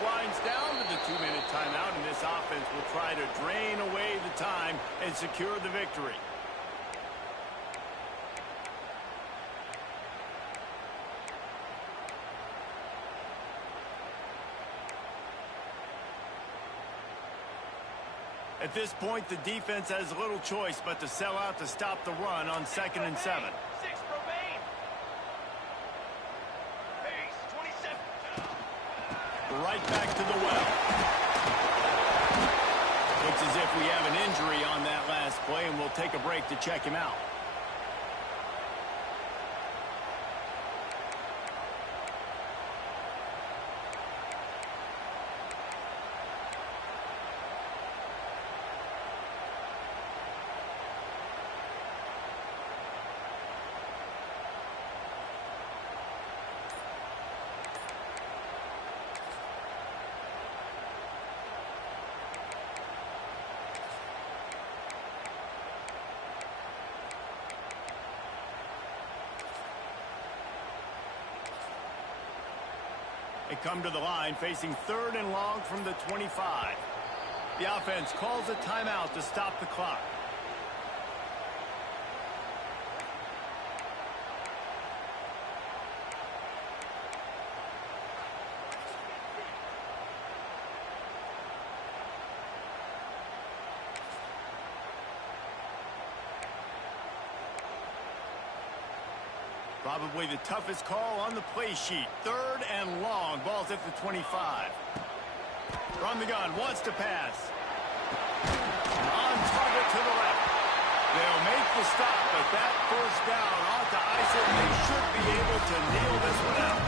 Winds down to the 2-minute timeout, and this offense will try to drain away the time and secure the victory. At this point, the defense has little choice but to sell out to stop the run on 2nd and 7. 6 remain. Pace, 27. Right back to the well. Looks as if we have an injury on that last play, and we'll take a break to check him out. They come to the line facing 3rd and long from the 25. The offense calls a timeout to stop the clock. Probably the toughest call on the play sheet. 3rd and long. Ball's at the 25. From the gun, wants to pass. On target to the left. They'll make the stop, but that first down ought to ice it. They should be able to nail this one out.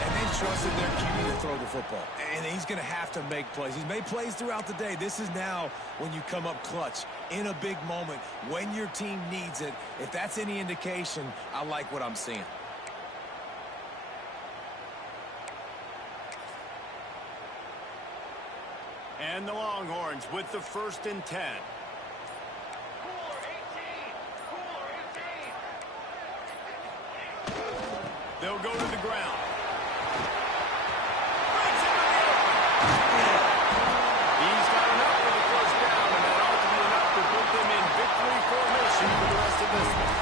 And they trusted their QB to throw the football. And he's going to have to make plays. He's made plays throughout the day. This is now when you come up clutch in a big moment when your team needs it. If that's any indication, I like what I'm seeing. And the Longhorns with the 1st and 10. Cooler 18. Cooler 18. They'll go to the ground. Breaks into the open. He's got enough for the first down, and that ought to be enough to put them in victory formation for the rest of this one.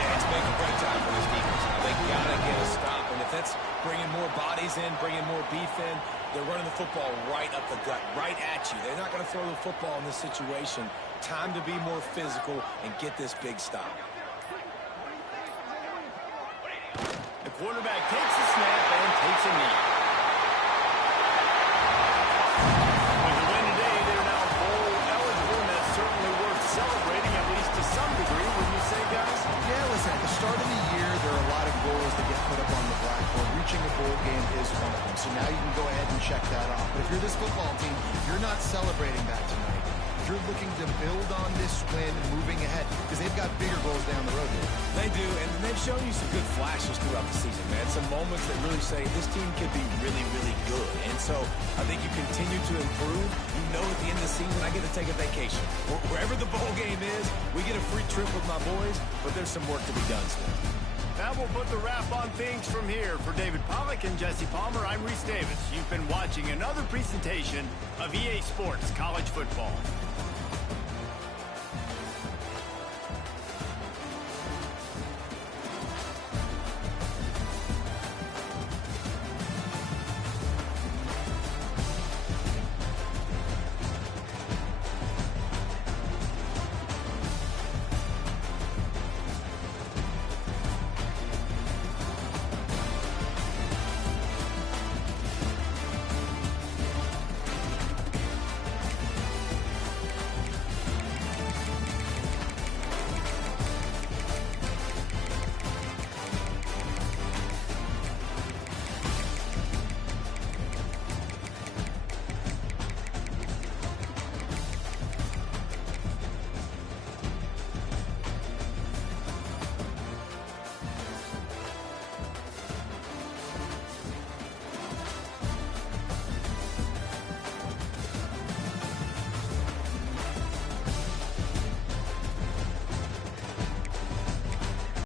Yeah, it's make or break time for this defense. Now, they got to get a stop. And if that's bringing more bodies in, bringing more beef in, they're running the football right up the gut, right at you. They're not going to throw the football in this situation. Time to be more physical and get this big stop. The quarterback takes a snap and takes a knee. With the win today, they're now bowl eligible, and that's certainly worth celebrating, at least to some degree, wouldn't you say, guys? Yeah, listen, at the start of the year, there are a lot of goals that get put up on the blackboard. Reaching a bowl game is one of them. So now you can go ahead and check that off. But if you're this football team, you're not celebrating that tonight. You're looking to build on this win moving ahead because they've got bigger goals down the road here. They do, and they've shown you some good flashes throughout the season, man. Some moments that really say this team could be really, really good. And so I think you continue to improve. You know at the end of the season, I get to take a vacation. Wherever the bowl game is, we get a free trip with my boys, but there's some work to be done still. That will put the wrap on things from here. For David Pollack and Jesse Palmer, I'm Reese Davis. You've been watching another presentation of EA Sports College Football.